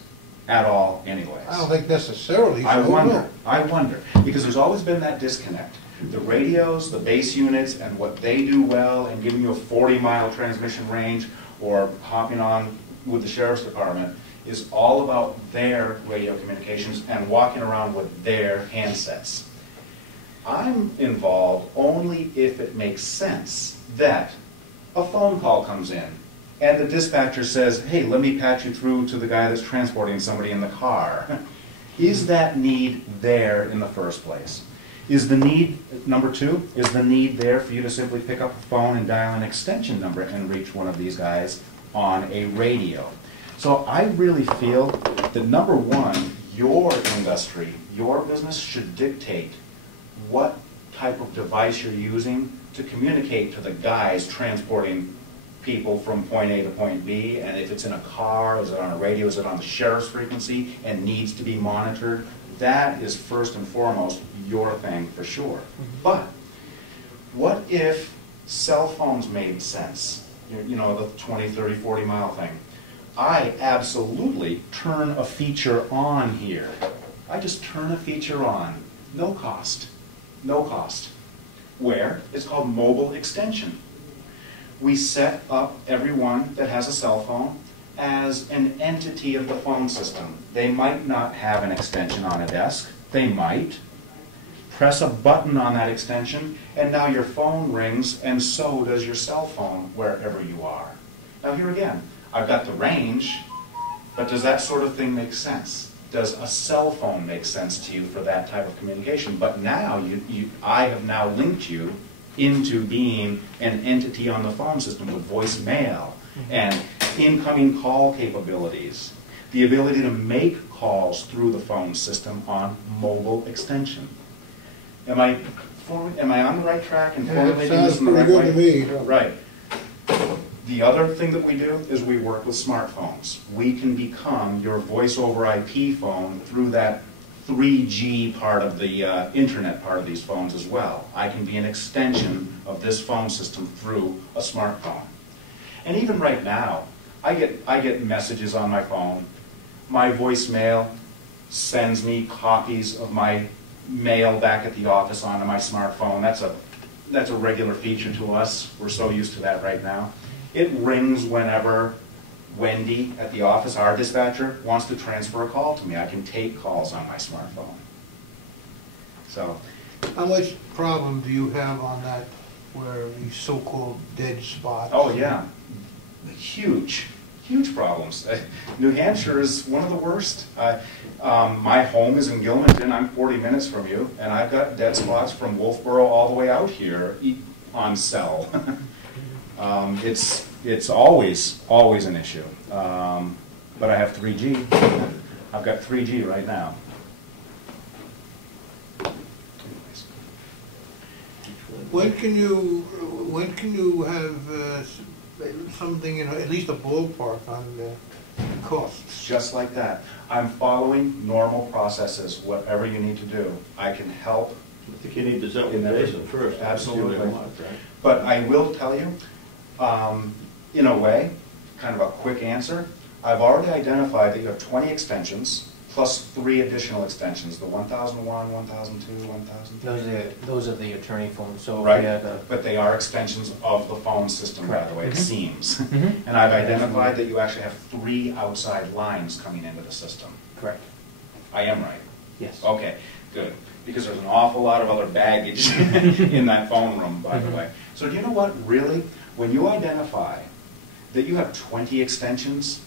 At all anyways? I don't think necessarily. I so wonder. no. I wonder. Because there's always been that disconnect. The radios, the base units, and what they do well, and giving you a 40-mile transmission range, or hopping on with the sheriff's department, is all about their radio communications and walking around with their handsets. I'm involved only if it makes sense that a phone call comes in and the dispatcher says, hey, let me patch you through to the guy that's transporting somebody in the car. Is that need there in the first place? Is the need, number two, is the need there for you to simply pick up a phone and dial an extension number and reach one of these guys on a radio? So I really feel that, number one, your industry, your business should dictate what type of device you're using to communicate to the guys transporting people from point A to point B. And if it's in a car, is it on a radio, is it on the sheriff's frequency and needs to be monitored? That is first and foremost your thing for sure. But what if cell phones made sense? You know, the 20, 30, 40-mile thing. I absolutely turn a feature on here. I just turn a feature on. No cost. No cost. Where? It's called mobile extension. We set up everyone that has a cell phone as an entity of the phone system. They might not have an extension on a desk. They might. Press a button on that extension, and now your phone rings, and so does your cell phone wherever you are. Now here again, I've got the range, but does that sort of thing make sense? Does a cell phone make sense to you for that type of communication? But now, I have now linked you into being an entity on the phone system with voicemail and incoming call capabilities, the ability to make calls through the phone system on mobile extension. Am I on the right track and formulating this in the right way? Sounds pretty good to me. Right. The other thing that we do is we work with smartphones. We can become your voice over IP phone through that 3G part of the internet part of these phones as well. I can be an extension of this phone system through a smartphone. And even right now, I get messages on my phone. My voicemail sends me copies of my mail back at the office onto my smartphone. That's a regular feature to us. We're so used to that right now. It rings whenever Wendy at the office, our dispatcher, wants to transfer a call to me. I can take calls on my smartphone. So How much problem do you have on that, where these so-called dead spots? Oh, yeah. Huge, huge problems. New Hampshire is one of the worst. My home is in Gilmanton. I'm 40 minutes from you, and I've got dead spots from Wolfboro all the way out here on cell. It's always an issue. But I have 3G. I've got 3G right now. When can you have something, at least a ballpark on costs? Just like that. I'm following normal processes, whatever you need to do. I can help. I think you need to set with Jason first. Absolutely. See what he wants, right? But I will tell you, in a way, kind of a quick answer, I've already identified that you have 20 extensions plus 3 additional extensions, the 1001, 1002, 1003. Those are the attorney phones, so. Right, Yeah, but they are extensions of the phone system, by the way, it seems. And I've identified that you actually have 3 outside lines coming into the system. correct, I am right? yes. Okay, good. Because there's an awful lot of other baggage in that phone room, by the way. So do you know what, really? When you identify that you have 20 extensions,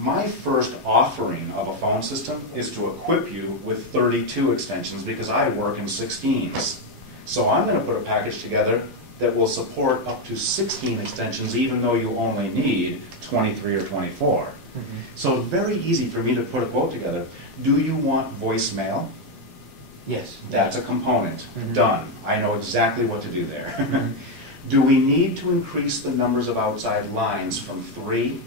my first offering of a phone system is to equip you with 32 extensions because I work in 16s. So I'm going to put a package together that will support up to 16 extensions even though you only need 23 or 24. So very easy for me to put a quote together. Do you want voicemail? Yes. That's a component. Done. I know exactly what to do there. Do we need to increase the numbers of outside lines from 3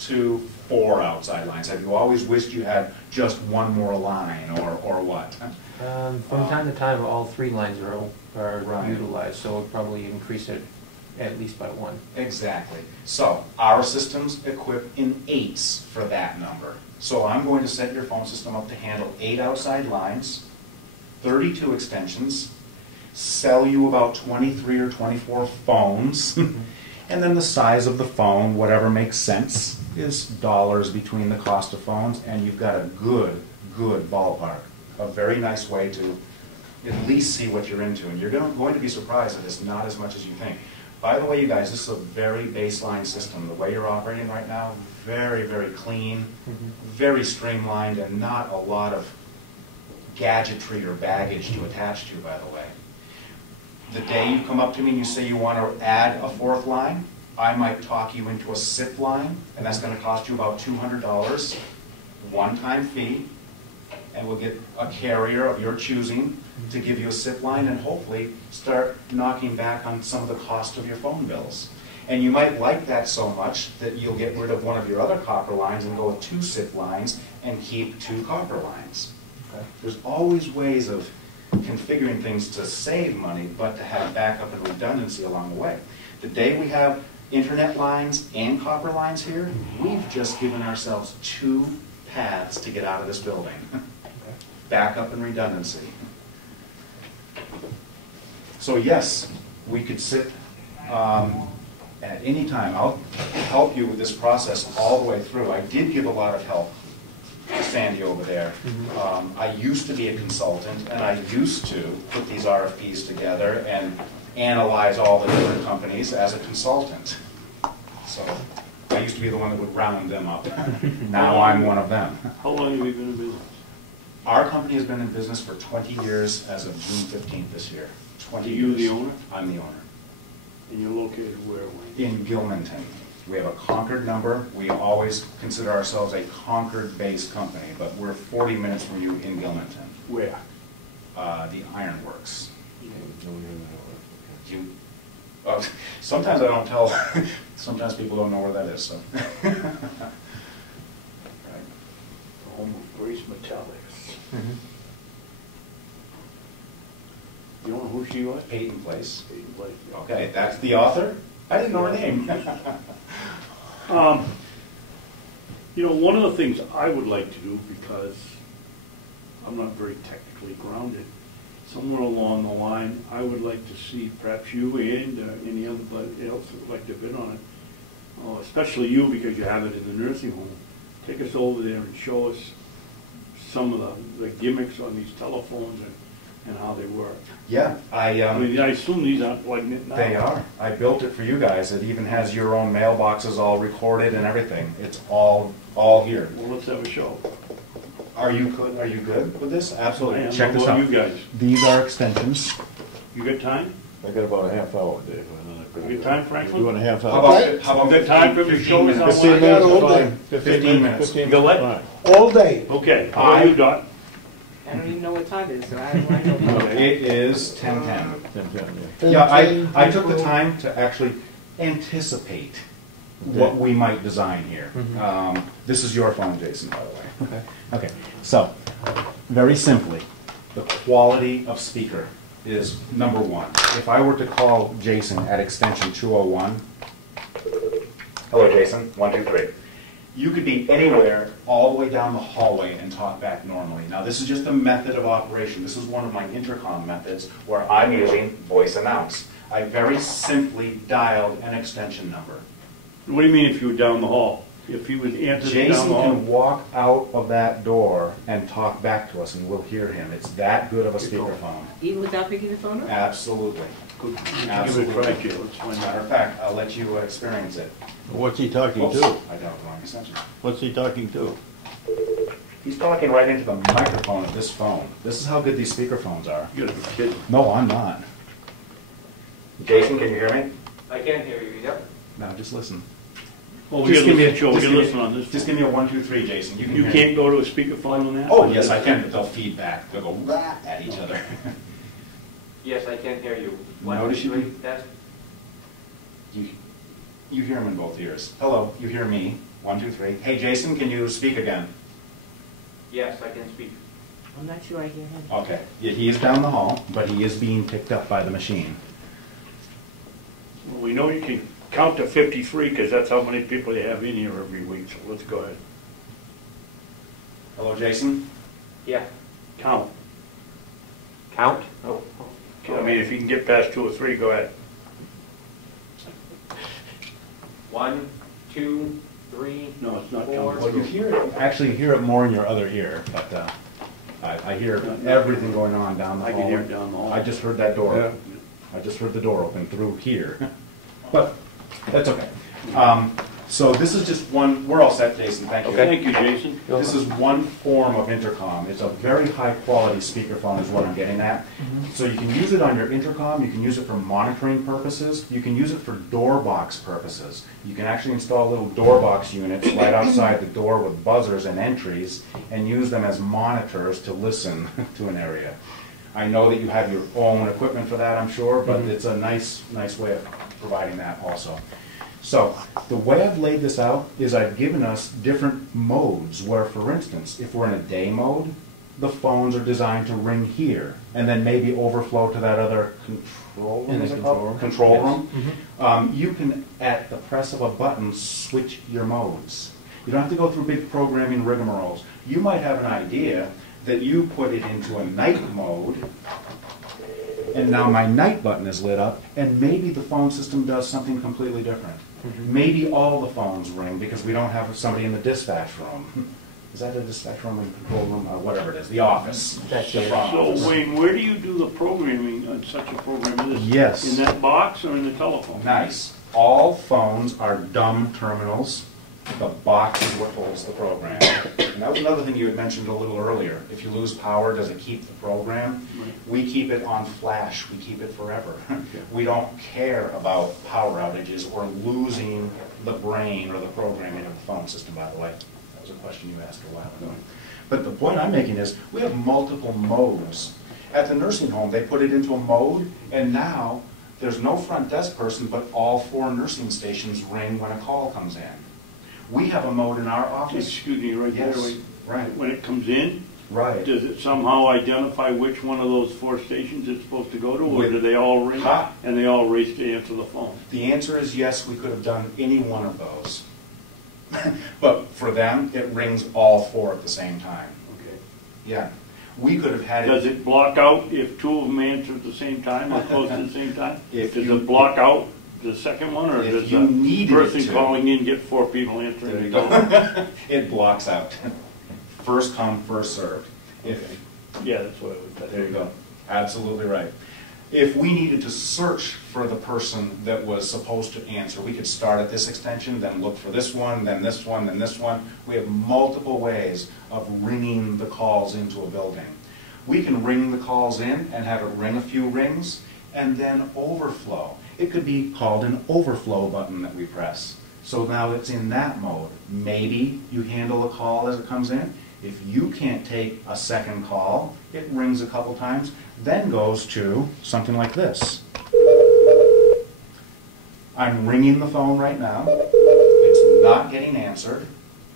to 4 outside lines? Have you always wished you had just one more line, or what? From time to time, all 3 lines are Right. utilized, so we'll probably increase it at least by 1. Exactly. So our systems equip in 8s for that number. So I'm going to set your phone system up to handle 8 outside lines, 32 extensions, sell you about 23 or 24 phones, and then the size of the phone, whatever makes sense, is dollars between the cost of phones, and you've got a good ballpark. A very nice way to at least see what you're into, and you're going to be surprised that it's not as much as you think. By the way, you guys, this is a very baseline system. The way you're operating right now, very, very clean, very streamlined, and not a lot of gadgetry or baggage to attach to, by the way. The day you come up to me and you say you want to add a 4th line, I might talk you into a SIP line, and that's going to cost you about $200, one-time fee, and we'll get a carrier of your choosing to give you a SIP line and hopefully start knocking back on some of the cost of your phone bills. And you might like that so much that you'll get rid of one of your other copper lines and go with 2 SIP lines and keep 2 copper lines. Okay. There's always ways of configuring things to save money, but to have backup and redundancy along the way. The day we have internet lines and copper lines here, we've just given ourselves 2 paths to get out of this building. Backup and redundancy. So yes, we could sit at any time. I'll help you with this process all the way through. I did give a lot of help to Sandy over there. I used to be a consultant, and I used to put these RFPs together and analyze all the different companies as a consultant. So I used to be the one that would round them up. Now I'm one of them. How long have you been in business? Our company has been in business for 20 years as of June 15th this year. 20 Are you years. the owner? I'm the owner. And you're located where, Wayne? In Gilmanton. We have a Concord number. We always consider ourselves a Concord-based company, but we're 40 minutes from you in Gilmanton. Where? The Ironworks. Sometimes I don't tell. Sometimes people don't know where that is. So. Right. Home of Grace Metallics. You don't know who she was? Peyton Place. Peyton Place. Okay, that's the author? I didn't know her name. You know, one of the things I would like to do, because I'm not very technically grounded, somewhere along the line, I would like to see perhaps you and any other else that would like to bid on it, especially you because you have it in the nursing home. Take us over there and show us some of the gimmicks on these telephones and how how they work. Yeah, I mean, I assume these aren't like it now. they are. I built it for you guys. It even has your own mailboxes all recorded and everything. It's all here. Well, let's have a show. Are you good with this? I Absolutely. am. Check this What about out. you guys? These are extensions. You got time? I got about a half hour, Dave. You got time, Franklin? 2.5 How hours. about You got time for the 15 show? minutes? 15 minutes got is all fine. day. 15 minutes. 15 You got what? fine. All day. Okay, how about you, Dot? I don't even know what time it is, so I don't know. It is 10:10. 10, Yeah, I took the time to actually anticipate what we might design here. This is your phone, Jason, by the way. Okay, so, very simply, the quality of speaker is number one. If I were to call Jason at extension 201, hello Jason, 1, 2, 3. You could be anywhere all the way down the hallway and talk back normally. Now this is just a method of operation. This is one of my intercom methods where I'm using voice announce. I very simply dialed an extension number. What do you mean if you were down the hall? If he was answering down Jason the hall? can walk out of that door and talk back to us and we'll hear him. It's that good of a speakerphone. Even without picking the phone up? Absolutely. Good. Give it a Absolutely. try, Jay. Let's find Matter out. of fact, I'll let you experience it. What's he talking Oops, to? I dialed the wrong extension. What's he talking to? He's talking right into the microphone of this phone. This is how good these speakerphones are. You gotta be kidding. No, I'm not. Jason, can you hear me? I can hear you, yep. No, just listen. Well, we Just gotta give me listen, a- Joe, we just gotta give me- listen on this. Just give me a 1, 2, 3, Jason. You can You hear can't me. go to a speakerphone on that? Oh, yes, I can, but they'll feed back. They'll go rah at each other. Yes, I can hear you. Notice you- That's, You hear him in both ears. Hello, you hear me. 1, 2, 3. Hey, Jason, can you speak again? yes, I can speak. I'm not sure I hear him. Okay. Yeah, he is down the hall, but he is being picked up by the machine. Well, we know you can count to 53, because that's how many people you have in here every week, so let's go ahead. Hello, Jason? Yeah. Count. Count? Oh. I mean, if you can get past 2 or 3, go ahead. 1, 2, 3. No, it's not Four. counting. Well, you hear it, actually you hear it more in your other ear, but I hear everything going on down the I hall. can hear it down the hall. I just heard that door. Yeah. I just heard the door open through here. But that's okay. So this is just one, we're all set, Jason, thank you. Thank you, Jason. This is one form of intercom. It's a very high quality speakerphone is what I'm getting at. So you can use it on your intercom, you can use it for monitoring purposes, you can use it for door box purposes. You can actually install little door box units right outside the door with buzzers and entries and use them as monitors to listen to an area. I know that you have your own equipment for that, I'm sure, but it's a nice way of providing that also. So, the way I've laid this out is I've given us different modes where, for instance, if we're in a day mode, the phones are designed to ring here and then maybe overflow to that other control room. In the is it control called? room. Control Yes. room. You can, at the press of a button, switch your modes. You don't have to go through big programming rigmaroles. You might have an idea that you put it into a night mode, and now my night button is lit up, and maybe the phone system does something completely different. Maybe all the phones ring because we don't have somebody in the dispatch room. Is that a dispatch room and control room, or whatever it is, the office? That's The it. front So, office. Wayne, where do you do the programming on such a program as this? Yes. In that box or in the telephone? Nice. All phones are dumb terminals. The box is what holds the program. And that was another thing you had mentioned a little earlier. If you lose power, does it keep the program? We keep it on flash. We keep it forever. We don't care about power outages or losing the brain or the programming of the phone system, by the way. That was a question you asked a while ago. But the point I'm making is we have multiple modes. At the nursing home, they put it into a mode, and now there's no front desk person, but all 4 nursing stations ring when a call comes in. We have a mode in our office. Excuse me, right there. Yes, Wait. right. When it comes in, Right. does it somehow identify which one of those 4 stations it's supposed to go to, or With- do they all ring Ha. and they all race to answer the phone? The answer is yes, we could have done any one of those. But for them, it rings all 4 at the same time. Okay. Yeah. We could have had Does it block out if 2 of them answer at the same time or close at the same time? If Does you- it block out the second one, or If does you the needed it person to. calling in get 4 people answering? There you the go. phone? It blocks out. First come, first served. If Yeah, that's what it was. There you go. Absolutely right. If we needed to search for the person that was supposed to answer, we could start at this extension, then look for this one, then this one, then this one. We have multiple ways of ringing the calls into a building. We can ring the calls in and have it ring a few rings and then overflow. It could be called an overflow button that we press. So now it's in that mode. Maybe you handle a call as it comes in. If you can't take a second call, it rings a couple times, then goes to something like this. I'm ringing the phone right now. It's not getting answered.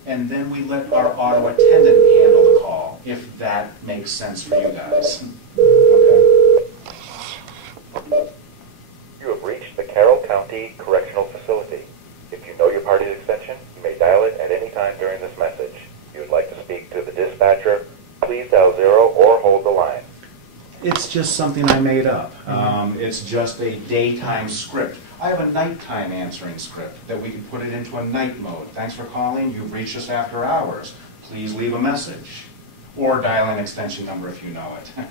And then we let our auto attendant handle the call, if that makes sense for you guys. Okay. You have reached the Carroll County Correctional Facility. If you know your party's extension, you may dial it at any time during this message. If you would like to speak to the dispatcher, please dial 0 or hold the line. It's just something I made up. It's just a daytime script. I have a nighttime answering script that we can put it into a night mode. Thanks for calling. You've reached us after hours. Please leave a message. Or dial an extension number if you know it.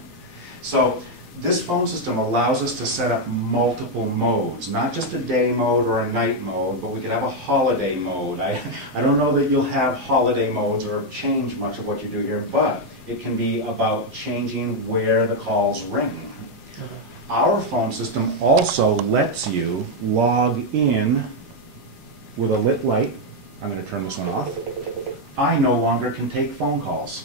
So this phone system allows us to set up multiple modes, not just a day mode or a night mode, but we could have a holiday mode. I don't know that you'll have holiday modes or change much of what you do here, but it can be about changing where the calls ring. Our phone system also lets you log in with a lit light. I'm going to turn this one off. I no longer can take phone calls.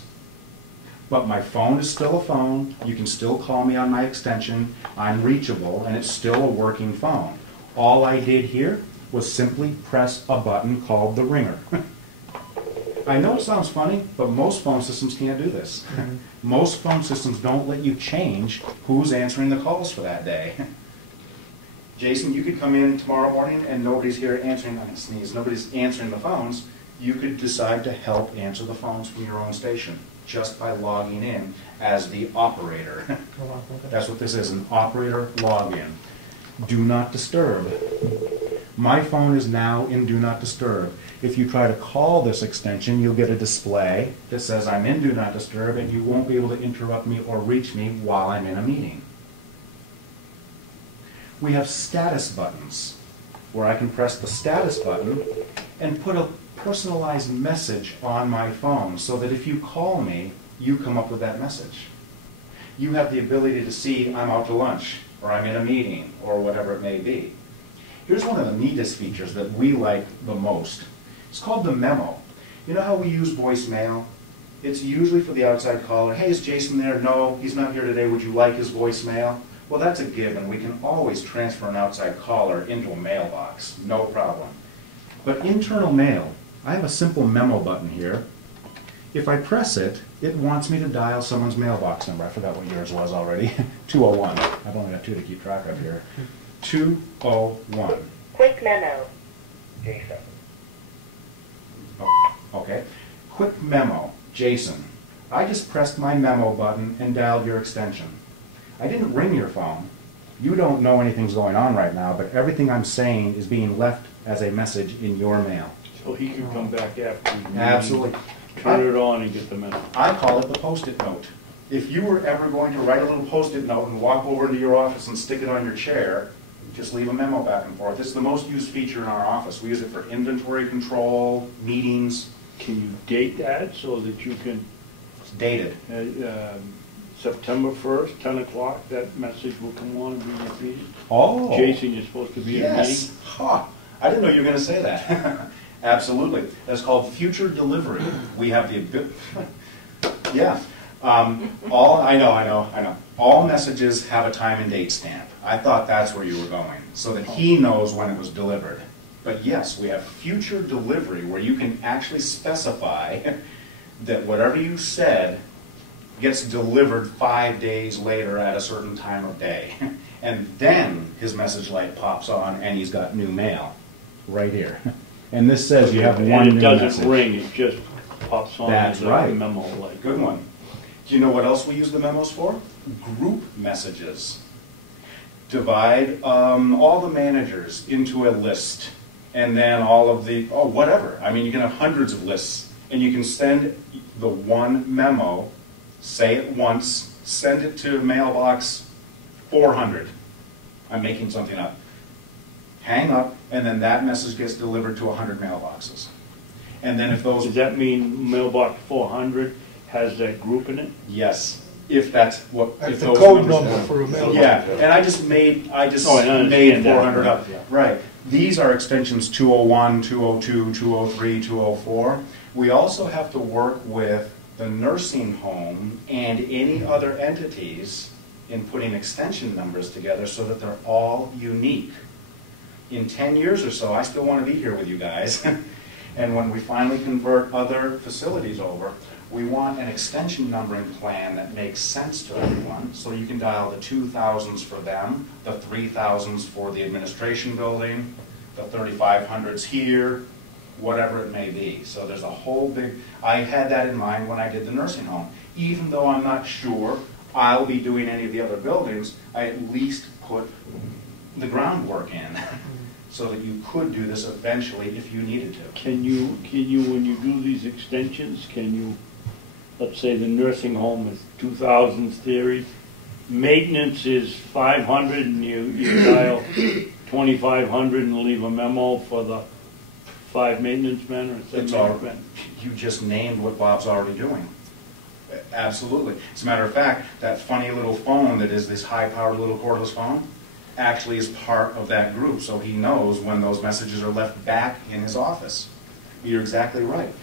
But my phone is still a phone. You can still call me on my extension. I'm reachable, and it's still a working phone. All I did here was simply press a button called the ringer. I know it sounds funny, but most phone systems can't do this. Most phone systems don't let you change who's answering the calls for that day. Jason, you could come in tomorrow morning and nobody's here answering, I can sneeze, nobody's answering the phones. You could decide to help answer the phones from your own station just by logging in as the operator. That's what this is, an operator login. Do not disturb. My phone is now in Do Not Disturb. If you try to call this extension, you'll get a display that says I'm in Do Not Disturb, and you won't be able to interrupt me or reach me while I'm in a meeting. We have status buttons, where I can press the status button and put a personalized message on my phone so that if you call me, you come up with that message. You have the ability to see I'm out to lunch, or I'm in a meeting, or whatever it may be. Here's one of the neatest features that we like the most. It's called the memo. You know how we use voicemail? It's usually for the outside caller. Hey, is Jason there? No, he's not here today. Would you like his voicemail? Well, that's a given. We can always transfer an outside caller into a mailbox. No problem. But internal mail, I have a simple memo button here. If I press it, it wants me to dial someone's mailbox number. I forgot what yours was already. 201. I've only got 2 to keep track of here. 201. Quick memo. Jason. Oh, okay. Quick memo. Jason. I just pressed my memo button and dialed your extension. I didn't ring your phone. You don't know anything's going on right now, but everything I'm saying is being left as a message in your mail. So he can come back after the meeting, Absolutely. turn it on and get the message. I call it the Post-it note. If you were ever going to write a little Post-it note and walk over into your office and stick it on your chair, just leave a memo back and forth. It's the most used feature in our office. We use it for inventory control, meetings. Can you date that so that you can, It's dated. September 1st, 10 o'clock, that message will come on and be repeated? Oh. Jason, you're supposed to be in a meeting? Yes. Huh. I didn't know you were going to say that. Absolutely. That's called future delivery. We have the ability. Yeah. I know. All messages have a time and date stamp. I thought that's where you were going, so that he knows when it was delivered. But yes, we have future delivery where you can actually specify that whatever you said gets delivered 5 days later at a certain time of day. And then his message light pops on and he's got new mail right here. And this says you have one And it new doesn't message. ring, it just pops on That's as a right. memo like. Good one. Do you know what else we use the memos for? Group messages. Divide all the managers into a list, and then all of the, whatever. I mean, you can have hundreds of lists, and you can send the one memo, say it once, send it to mailbox 400. I'm making something up. Hang up, and then that message gets delivered to 100 mailboxes. And then if those... Does that mean mailbox 400 has that group in it? Yes, if that's what... That's if the those code numbers- number for a mailbox. Yeah, and I just made Oh, I understand made that. 400 up. Yeah. Right. These are extensions 201, 202, 203, 204. We also have to work with the nursing home and any other entities in putting extension numbers together so that they're all unique. In 10 years or so, I still want to be here with you guys. And when we finally convert other facilities over, we want an extension numbering plan that makes sense to everyone. So you can dial the 2000s for them, the 3000s for the administration building, the 3500s here, whatever it may be. So there's a whole big, I had that in mind when I did the nursing home. Even though I'm not sure I'll be doing any of the other buildings, I at least put the groundwork in so that you could do this eventually if you needed to. Can you, when you do these extensions, can you, let's say the nursing home is 2000s theory, maintenance is 500 and you dial 2500 and leave a memo for the 5 maintenance men or 7 It's all, maintenance men? you just named what Bob's already doing. Absolutely. As a matter of fact, that funny little phone that is this high-powered little cordless phone actually is part of that group, so he knows when those messages are left back in his office. You're exactly right.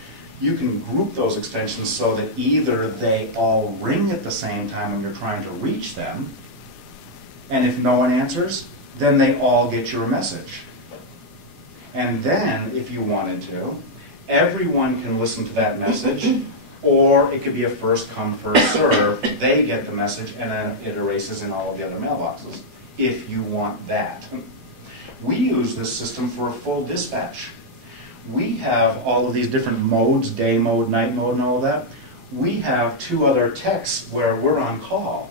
You can group those extensions so that either they all ring at the same time when you're trying to reach them, and if no one answers, then they all get your message. And then, if you wanted to, everyone can listen to that message, or it could be a first come, first serve. They get the message, and then it erases in all of the other mailboxes, if you want that. We use this system for a full dispatch. We have all of these different modes, day mode, night mode, and all of that. We have 2 other techs where we're on call.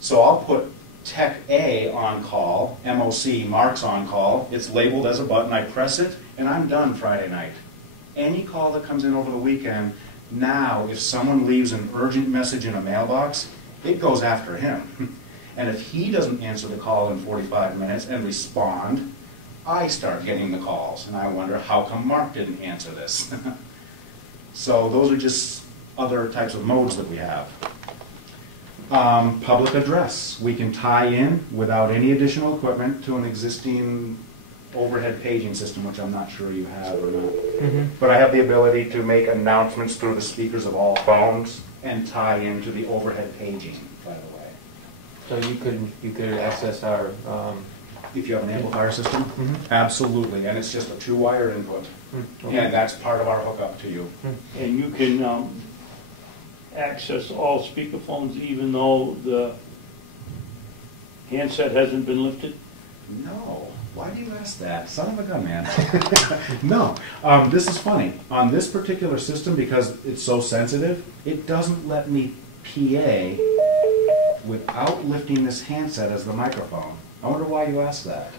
So I'll put Tech A on call, MOC, Mark's on call. It's labeled as a button. I press it, and I'm done Friday night. Any call that comes in over the weekend, now if someone leaves an urgent message in a mailbox, it goes after him. And if he doesn't answer the call in 45 minutes and respond, I start getting the calls, and I wonder how come Mark didn't answer this. So those are just other types of modes that we have. Public address. We can tie in without any additional equipment to an existing overhead paging system, which I'm not sure you have or not. But I have the ability to make announcements through the speakers of all phones and tie into the overhead paging, by the way. So you could access our, If you have an amplifier system? Absolutely, and it's just a 2-wire input. okay. And that's part of our hookup to you. And you can access all speakerphones even though the handset hasn't been lifted? No. Why do you ask that? Son of a gun, man. No. This is funny. On this particular system, because it's so sensitive, it doesn't let me PA without lifting this handset as the microphone. I wonder why you asked that.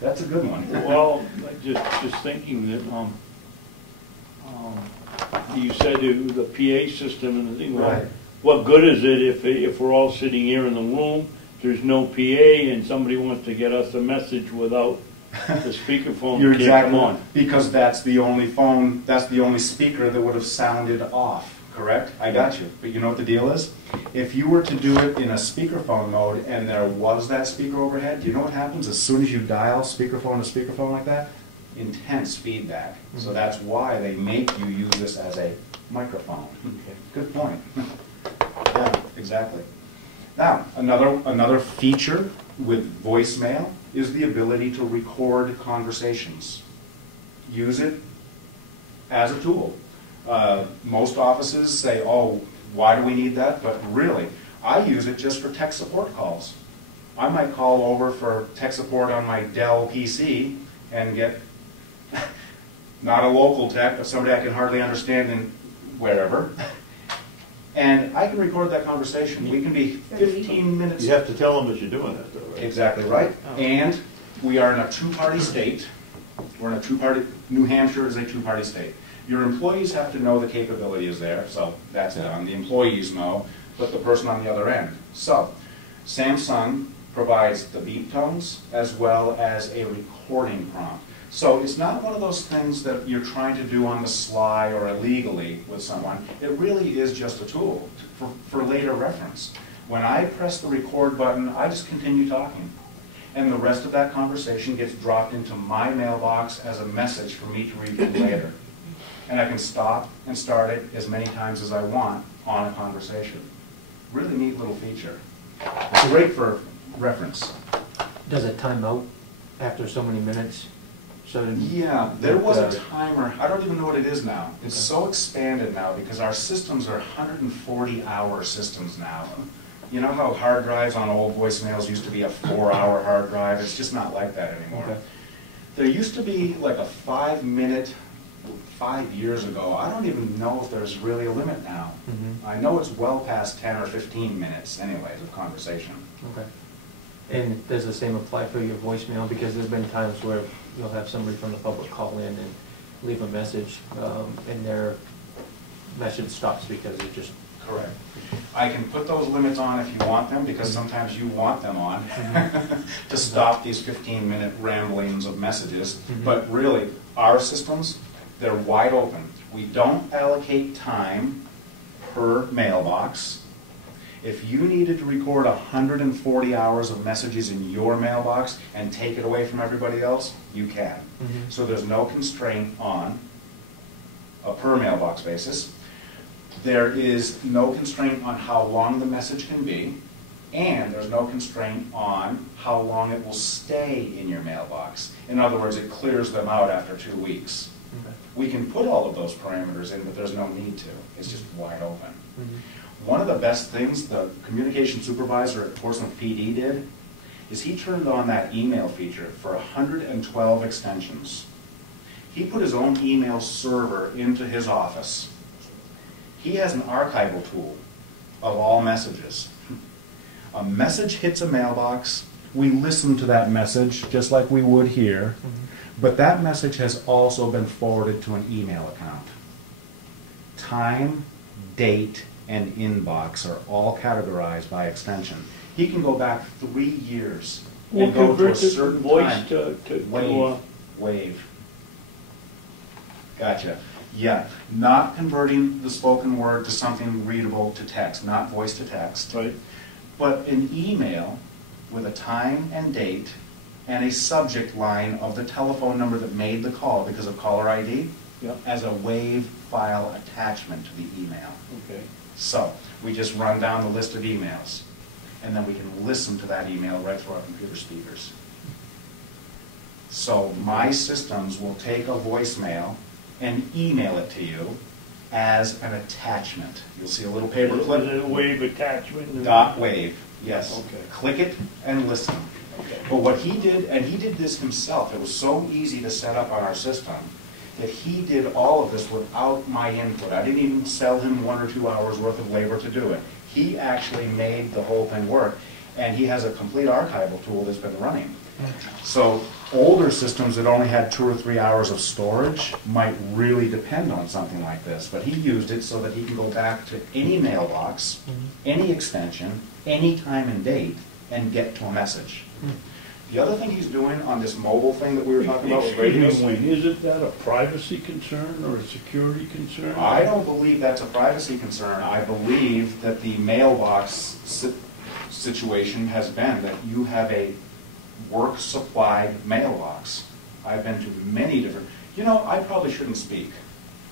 That's a good one. Well, just thinking that, you said the PA system and the thing, well, Right. what good is it if we're all sitting here in the room, there's no PA, and somebody wants to get us a message without the speakerphone You're can't exactly come on? because that's the only phone, that's the only speaker that would have sounded off, correct? I got you. But you know what the deal is? If you were to do it in a speakerphone mode and there was that speaker overhead, do you know what happens? As soon as you dial speakerphone to speakerphone like that, intense feedback. So that's why they make you use this as a microphone. Okay. Good point. Yeah, exactly. Now, another feature with voicemail is the ability to record conversations. Use it as a tool. Most offices say, oh, why do we need that? But really, I use it just for tech support calls. I might call over for tech support on my Dell PC and get not a local tech, but somebody I can hardly understand in wherever. And I can record that conversation. We can be 15 minutes. You have to tell them that you're doing it, though, right? Exactly right. And we are in a 2-party state. We're in a 2-party, New Hampshire is a 2-party state. Your employees have to know the capability is there, so that's done. The employees know. but the person on the other end. So, Samsung provides the beep tones as well as a recording prompt. So it's not one of those things that you're trying to do on the sly or illegally with someone. It really is just a tool for later reference. When I press the record button, I just continue talking. And the rest of that conversation gets dropped into my mailbox as a message for me to review later. And I can stop and start it as many times as I want on a conversation. Really neat little feature. It's great for reference. Does it time out after so many minutes? So Yeah, there was a timer. I don't even know what it is now. It's so expanded now because our systems are 140-hour systems now. You know how hard drives on old voicemails used to be a 4-hour hard drive? It's just not like that anymore. Okay. There used to be like a 5-minute, 5 years ago. I don't even know if there's really a limit now. Mhm. I know it's well past 10 or 15 minutes anyways of conversation. Okay. And does the same apply for your voicemail? Because there's been times where you'll have somebody from the public call in and leave a message, and their message stops because it just... Correct. I can put those limits on if you want them, because sometimes you want them on to stop these 15-minute ramblings of messages. But really, our systems, they're wide open. We don't allocate time per mailbox. If you needed to record 140 hours of messages in your mailbox and take it away from everybody else, you can. So there's no constraint on a per mailbox basis. There is no constraint on how long the message can be, and there's no constraint on how long it will stay in your mailbox. In other words, it clears them out after 2 weeks. Okay. We can put all of those parameters in, but there's no need to. It's just wide open. One of the best things the communication supervisor at Portsmouth PD did is he turned on that email feature for 112 extensions. He put his own email server into his office. He has an archival tool of all messages. A message hits a mailbox, we listen to that message just like we would here, but that message has also been forwarded to an email account. Time, date, and inbox are all categorized by extension. He can go back 3 years and go to a certain voice time. to Wave. Gotcha. Yeah, not converting the spoken word to something readable to text, not voice to text. right. But an email with a time and date and a subject line of the telephone number that made the call because of caller ID Yep. as a WAV file attachment to the email. Okay. So we just run down the list of emails, and then we can listen to that email right through our computer speakers. So my systems will take a voicemail and email it to you as an attachment. You'll see a little paper Is clip. it a wave attachment? Dot wave, yes. Okay. Click it and listen. Okay. But what he did, and he did this himself, it was so easy to set up on our system, that he did all of this without my input. I didn't even sell him 1 or 2 hours worth of labor to do it. He actually made the whole thing work, and he has a complete archival tool that's been running. So older systems that only had 2 or 3 hours of storage might really depend on something like this, but he used it so that he can go back to any mailbox, any extension, any time and date, and get to a message. The other thing he's doing on this mobile thing that we were talking about with radios, Isn't that a privacy concern or a security concern? I don't believe that's a privacy concern. I believe that the mailbox situation has been that you have a work-supplied mailbox. I've been to many different... You know, I probably shouldn't speak.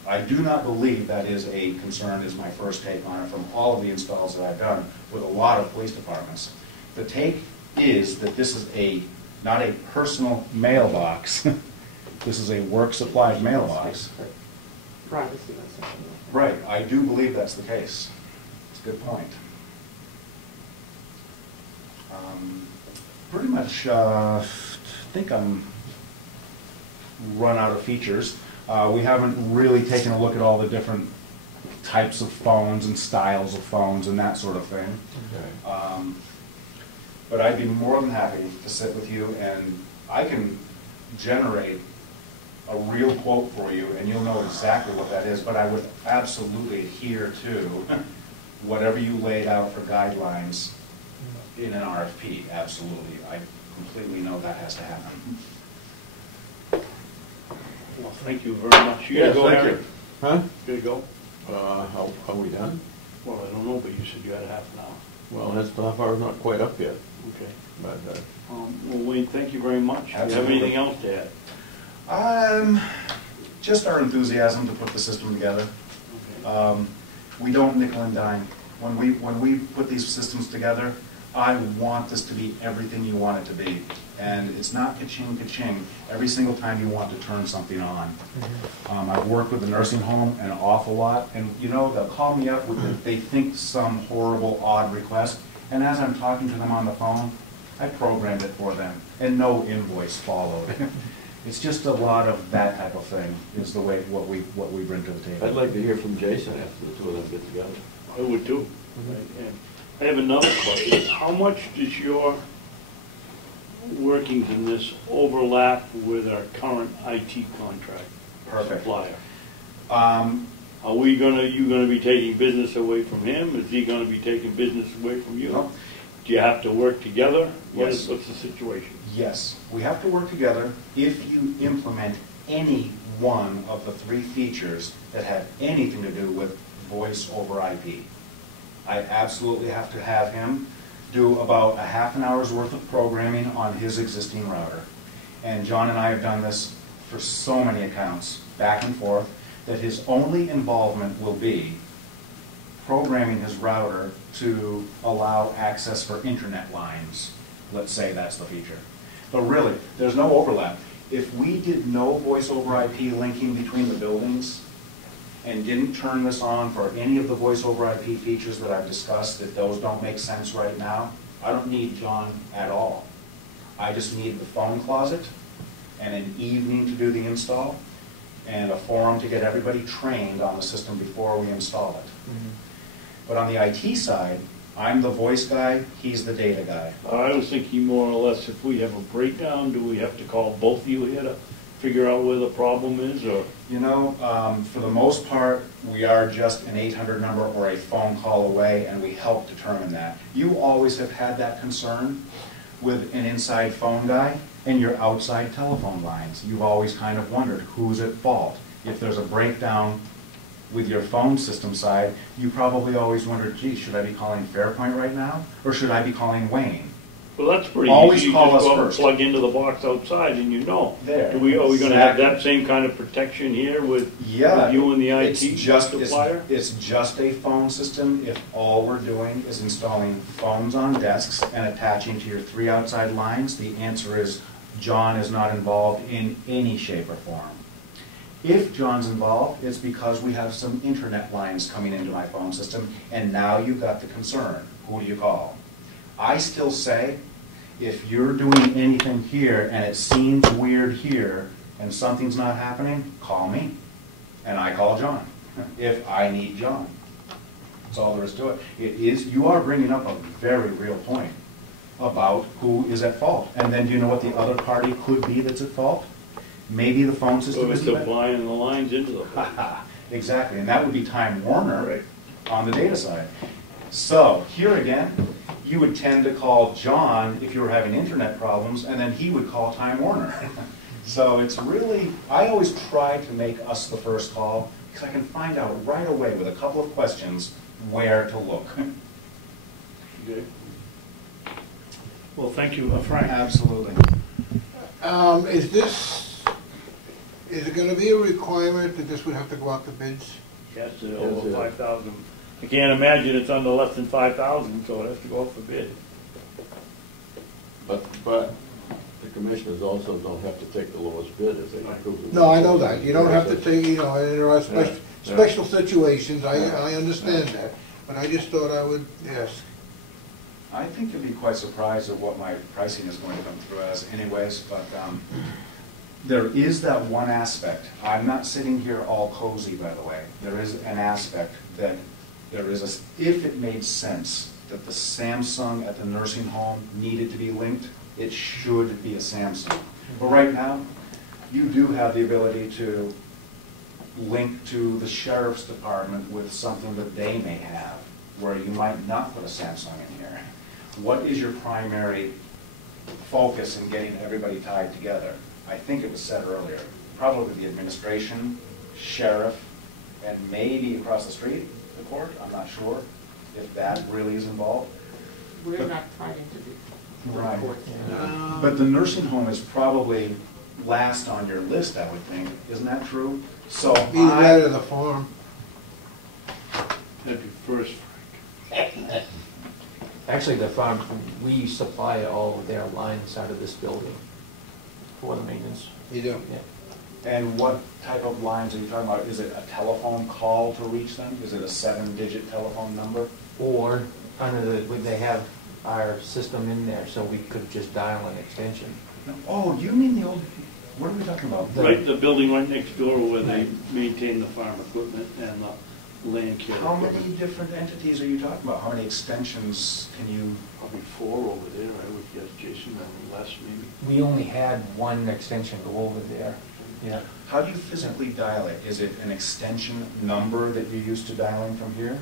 I do not believe that is a concern, is my first take on it from all of the installs that I've done with a lot of police departments. The take is that this is not a personal mailbox. This is a work-supplied mailbox. Privacy or something. Right, I do believe that's the case. It's a good point. Pretty much, think I'm run out of features. We haven't really taken a look at all the different types of phones and styles of phones and that sort of thing. Okay. But I'd be more than happy to sit with you, and I can generate a real quote for you, and you'll know exactly what that is, but I would absolutely adhere to whatever you laid out for guidelines in an RFP, absolutely. I completely know that has to happen. Well, thank you very much. You gotta go, thank Harry? you. Huh? You gotta go? How are we done? Well, I don't know, but you said you had a half an hour. Well, that's half hour's not quite up yet, Okay. but, Well, Wayne, thank you very much. Do you have Absolutely. anything else to add? Just our enthusiasm to put the system together. Okay. We don't nickel and dime. When we put these systems together, I want this to be everything you want it to be. And it's not ka-ching, ka-ching every single time you want to turn something on. I've worked with the nursing home an awful lot, and you know, they'll call me up with they think some horrible, odd request, and as I'm talking to them on the phone, I programmed it for them, and no invoice followed. It's just a lot of that type of thing is the way what we bring to the table. I'd like to hear from Jason after the two of them get together. I would too. And I have another question. How much does your workings in this overlap with our current IT contract Perfect. supplier? Um, Are you gonna be taking business away from him? Is he gonna be taking business away from you? No. Do you have to work together? Yes. What's the situation? Yes, we have to work together if you implement any one of the 3 features that have anything to do with voice over IP. I absolutely have to have him do about a half an hour's worth of programming on his existing router. And John and I have done this for so many accounts, back and forth, that his only involvement will be programming his router to allow access for internet lines. Let's say that's the feature. But really, there's no overlap. If we did no voice over IP linking between the buildings and didn't turn this on for any of the voice over IP features that I've discussed, that those don't make sense right now, I don't need John at all. I just need the phone closet and an evening to do the install and a forum to get everybody trained on the system before we install it. But on the IT side, I'm the voice guy, he's the data guy. I was thinking more or less if we have a breakdown, do we have to call both of you here to figure out where the problem is, or? You know, for the most part, we are just an 800 number or a phone call away, and we help determine that. You always have had that concern with an inside phone guy and your outside telephone lines. You've always kind of wondered who's at fault. If there's a breakdown with your phone system side, you probably always wondered, gee, should I be calling Fairpoint right now, or should I be calling Wayne? Well, that's pretty Always easy. call You just us go out and first. plug into the box outside and you know. There. Are we gonna have Exactly. that same kind of protection here with Yeah, you and the it's IT just supplier? it's just a phone system if all we're doing is installing phones on desks and attaching to your 3 outside lines. The answer is John is not involved in any shape or form. If John's involved, it's because we have some internet lines coming into my phone system, and now you've got the concern. Who do you call? I still say, if you're doing anything here and it seems weird here and something's not happening, call me. And I call John, if I need John. That's all there is to it. You are bringing up a very real point about who is at fault. And then do you know what the other party could be that's at fault? Maybe the phone system So it's isn't. supplying the lines into the phone. Exactly, and that would be Time Warner on the data side. So here again, you would tend to call John if you were having internet problems, and then he would call Time Warner. So it's really, I always try to make us the first call, because I can find out right away with a couple of questions where to look. Okay. Well, thank you, Frank. Absolutely. Is it gonna be a requirement that this would have to go out to bids? Yes, Yes, over yeah. 5,000. I can't imagine it's under less than 5,000, so it has to go up for bid. But the commissioners also don't have to take the lowest bid if they approve it. No, I know that. You don't have to take, there are Yeah. special situations, I understand that. But I just thought I would ask. I think you'll be quite surprised at what my pricing is going to come through as anyways, but there is that one aspect. I'm not sitting here all cozy, by the way. There is an aspect that if it made sense that the Samsung at the nursing home needed to be linked, it should be a Samsung. But right now, you do have the ability to link to the sheriff's department with something that they may have. where you might not put a Samsung in here? What is your primary focus in getting everybody tied together? I think it was said earlier, probably the administration, sheriff, and maybe across the street, the court. I'm not sure if that really is involved. We're not tied into the Right. court. But the nursing home is probably last on your list, I would think. Isn't that true? So Either that or the farm. That'd be first. Actually, the farm, we supply all of their lines out of this building for the maintenance. You do. Yeah. And what type of lines are you talking about? Is it a telephone call to reach them? Is it a 7-digit telephone number? Or under the, they have our system in there, so we could just dial an extension. Oh, you mean the old, what are we talking about? Right, the building right next door where they maintain the farm equipment and the land care How many equipment. different entities are you talking about? How many extensions can you? Probably 4 over there, I would guess, Jason, and less maybe. We only had one extension go over there. Yeah. How do you physically dial it? Is it an extension number that you're used to dialing from here?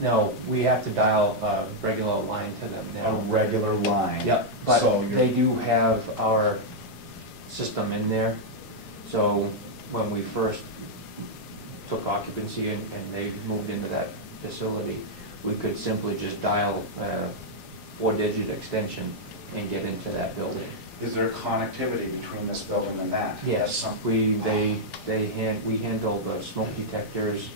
No, we have to dial a regular line to them A now. regular line? Yep, So but you're- they do have our system in there. So when we first took occupancy and they moved into that facility, we could simply just dial a 4-digit extension and get into that building. Is there connectivity between this building and that? That's Yes, something- we handle the smoke detectors.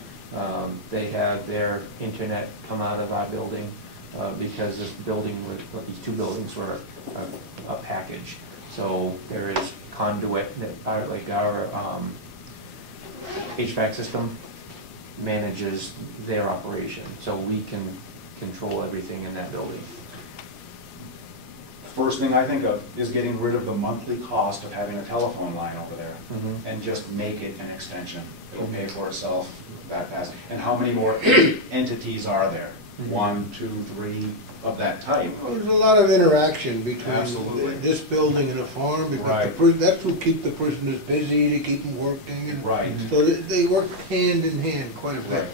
They have their internet come out of our building because this building, these 2 buildings were a package. So there is conduit that like our HVAC system manages their operation. So we can control everything in that building. First thing I think of is getting rid of the monthly cost of having a telephone line over there Mhm. and just make it an extension. It'll pay for itself that fast. And how many more entities are there? Mhm. 1, 2, 3 of that type? There's a lot of interaction between Absolutely. this building and the farm, because Right. that's what keep the prisoners busy, they keep them working, and Right. so they work hand in hand quite a bit. Right.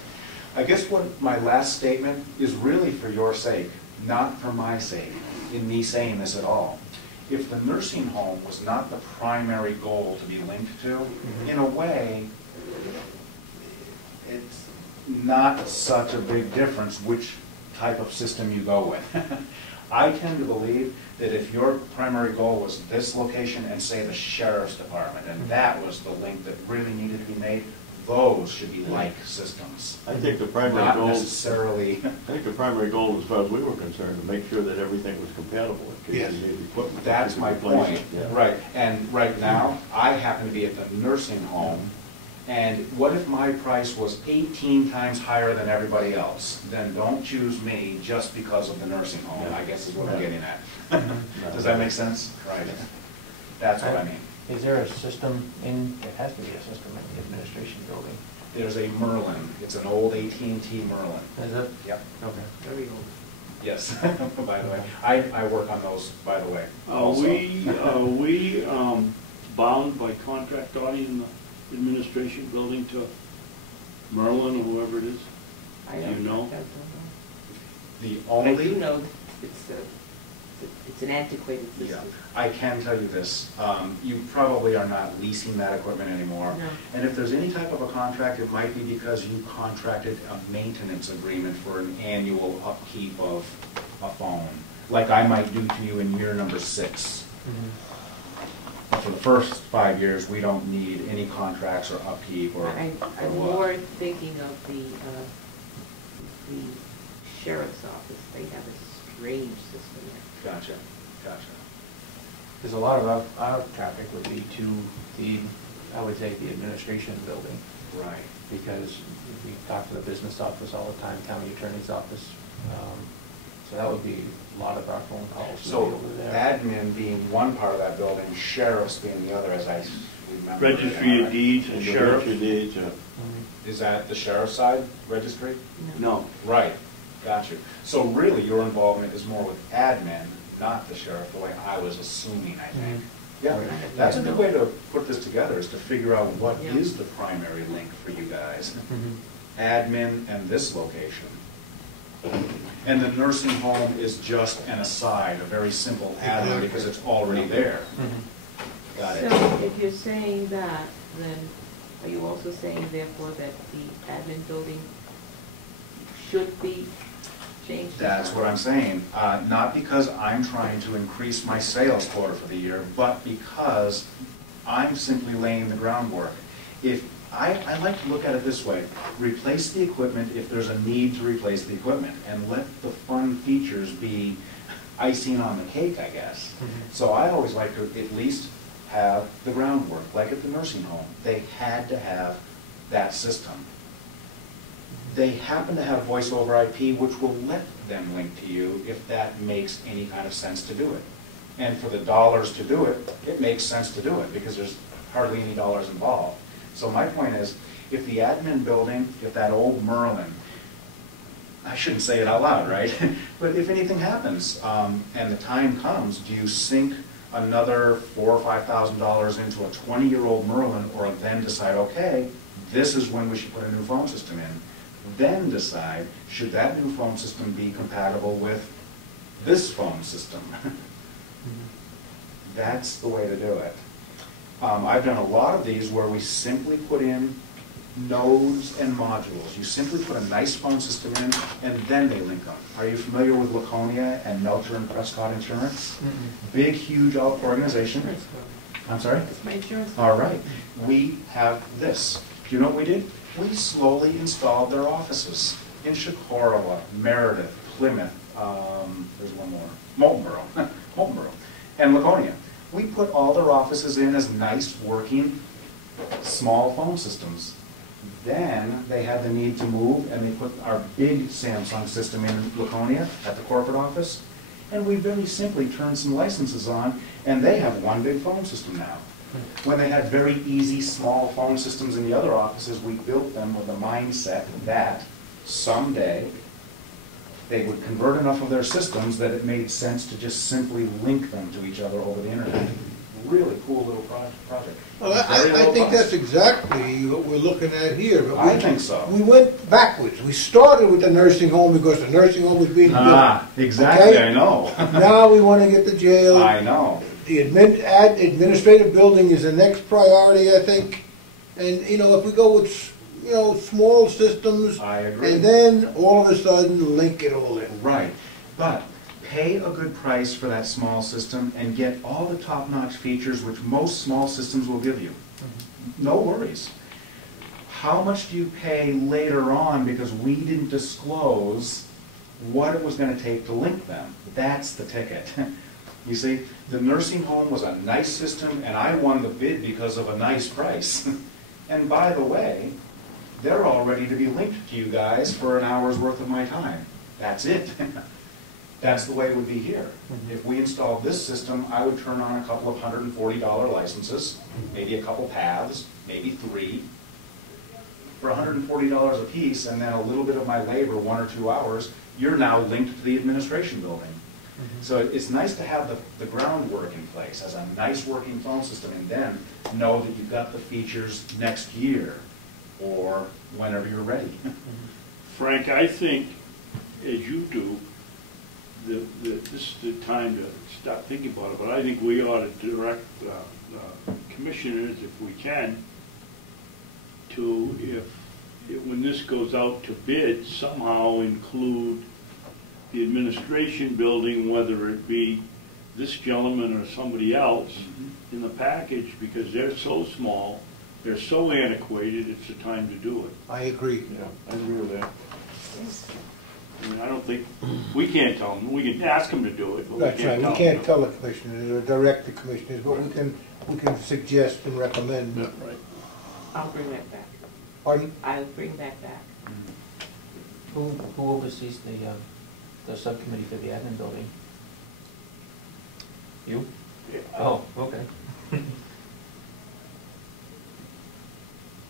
I guess what my last statement is really for your sake, not for my sake, in me saying this at all. If the nursing home was not the primary goal to be linked to, in a way, it's not such a big difference which type of system you go with. I tend to believe that if your primary goal was this location and say the sheriff's department, and that was the link that really needed to be made, those should be like systems. I think the primary Not goal, I necessarily, think the primary goal, as far as we were concerned, to make sure that everything was compatible in case Yes. you needed equipment. that's my Replace point. it, yeah. Right, and right now, I happen to be at the nursing home, and what if my price was 18 times higher than everybody else? Then don't choose me just because of the nursing home, I guess is what I'm getting at. Does that make sense? Right. That's what I mean. Is there a system in, it has to be a system in the administration building. There's a Merlin, it's an old AT&T Merlin. Is it? Yep. Okay. Very old. Yes, by the way. I work on those, by the way. Are also. we bound by contract authority in the administration building to Merlin or whoever it is? I Do don't you know? I don't know. The I do only, know it's an antiquated yeah, system. I can tell you this, you probably are not leasing that equipment anymore. No. And if there's any type of a contract, it might be because you contracted a maintenance agreement for an annual upkeep of a phone, like I might do to you in year number 6. For the first 5 years, we don't need any contracts or upkeep or. I'm or what. more thinking of the sheriff's office. They have a strange system there. Gotcha, gotcha. Because a lot of our traffic would be to the, I would say, the administration building, Right. because we talk to the business office all the time, county attorney's office. So that would be a lot of our phone calls would be So over there. admin being one part of that building, sheriffs being the other, as I remember. Registry of deeds and And sheriff? the deeds, Mhm. Is that the sheriff's side, registry? No. Right, got you. So really, your involvement is more with admin, not the sheriff, the way I was assuming, I think. Mhm. Yeah, Right. that's a good way to put this together, is to figure out what Yeah. is the primary link for you guys. Mhm. Admin and this location. And the nursing home is just an aside, a very simple add-on because it's already there. Got it. So if you're saying that, then are you also saying therefore that the admin building should be changed? That's what I'm saying. Not because I'm trying to increase my sales quota for the year, but because I'm simply laying the groundwork. If I like to look at it this way: replace the equipment if there's a need to replace the equipment, and let the fun features be icing on the cake, I guess. So I always like to at least have the groundwork, like at the nursing home. They had to have that system. They happen to have voice over IP, which will let them link to you if that makes any kind of sense to do it. And for the dollars to do it, it makes sense to do it because there's hardly any dollars involved. So my point is, if the admin building, if that old Merlin, I shouldn't say it out loud, right? But if anything happens and the time comes, do you sink another $4,000 or $5,000 into a 20-year-old Merlin, or then decide, okay, this is when we should put a new phone system in? Then decide, should that new phone system be compatible with this phone system? That's the way to do it. I've done a lot of these where we simply put in nodes and modules. You simply put a nice phone system in, and then they link up. Are you familiar with Laconia and Melcher and Prescott Insurance? Big, huge organization. I'm sorry? It's my insurance. All right. We have this. Do you know what we did? We slowly installed their offices in Shakorowa, Meredith, Plymouth, there's one more, Moultonborough, and Laconia. We put all their offices in as nice working small phone systems. Then they had the need to move, and they put our big Samsung system in Laconia at the corporate office, and we very simply turned some licenses on, and they have one big phone system now. When they had very easy small phone systems in the other offices, we built them with the mindset that someday they would convert enough of their systems that it made sense to just simply link them to each other over the internet. Really cool little project. Well, I think that's exactly what we're looking at here. But I think so. We went backwards. We started with the nursing home because the nursing home was being built. Exactly, Okay? I know. Now we want to get the jail. I know. The administrative building is the next priority, I think. And, you know, if we go with, you know, small systems. I agree. And then all of a sudden link it all in. Right, but pay a good price for that small system and get all the top-notch features which most small systems will give you. No worries. How much do you pay later on because we didn't disclose what it was going to take to link them? That's the ticket. You see, the nursing home was a nice system, and I won the bid because of a nice price. And by the way, they're all ready to be linked to you guys for an hour's worth of my time. That's it. That's the way it would be here. If we installed this system, I would turn on a couple of $140 licenses, maybe a couple paths, maybe 3, for $140 a piece, and then a little bit of my labor, 1 or 2 hours, you're now linked to the administration building. So it's nice to have the groundwork in place as a nice working phone system, and then know that you've got the features next year or whenever you're ready. Frank, I think, as you do, this is the time to start thinking about it, but I think we ought to direct commissioners, if we can, to, when this goes out to bid, somehow include the administration building, whether it be this gentleman or somebody else, in the package, because they're so small, they're so antiquated, it's the time to do it. I agree. Yeah, I agree with that. I mean, I don't think, we can't tell them, we can ask them to do it, but we That's right. can't tell We them. can't tell the commissioners or direct the commissioners, but we can suggest and recommend. Yeah, right. I'll bring that back. Pardon? I'll bring that back. Who oversees the subcommittee for the admin building? You? Yeah. Oh, okay.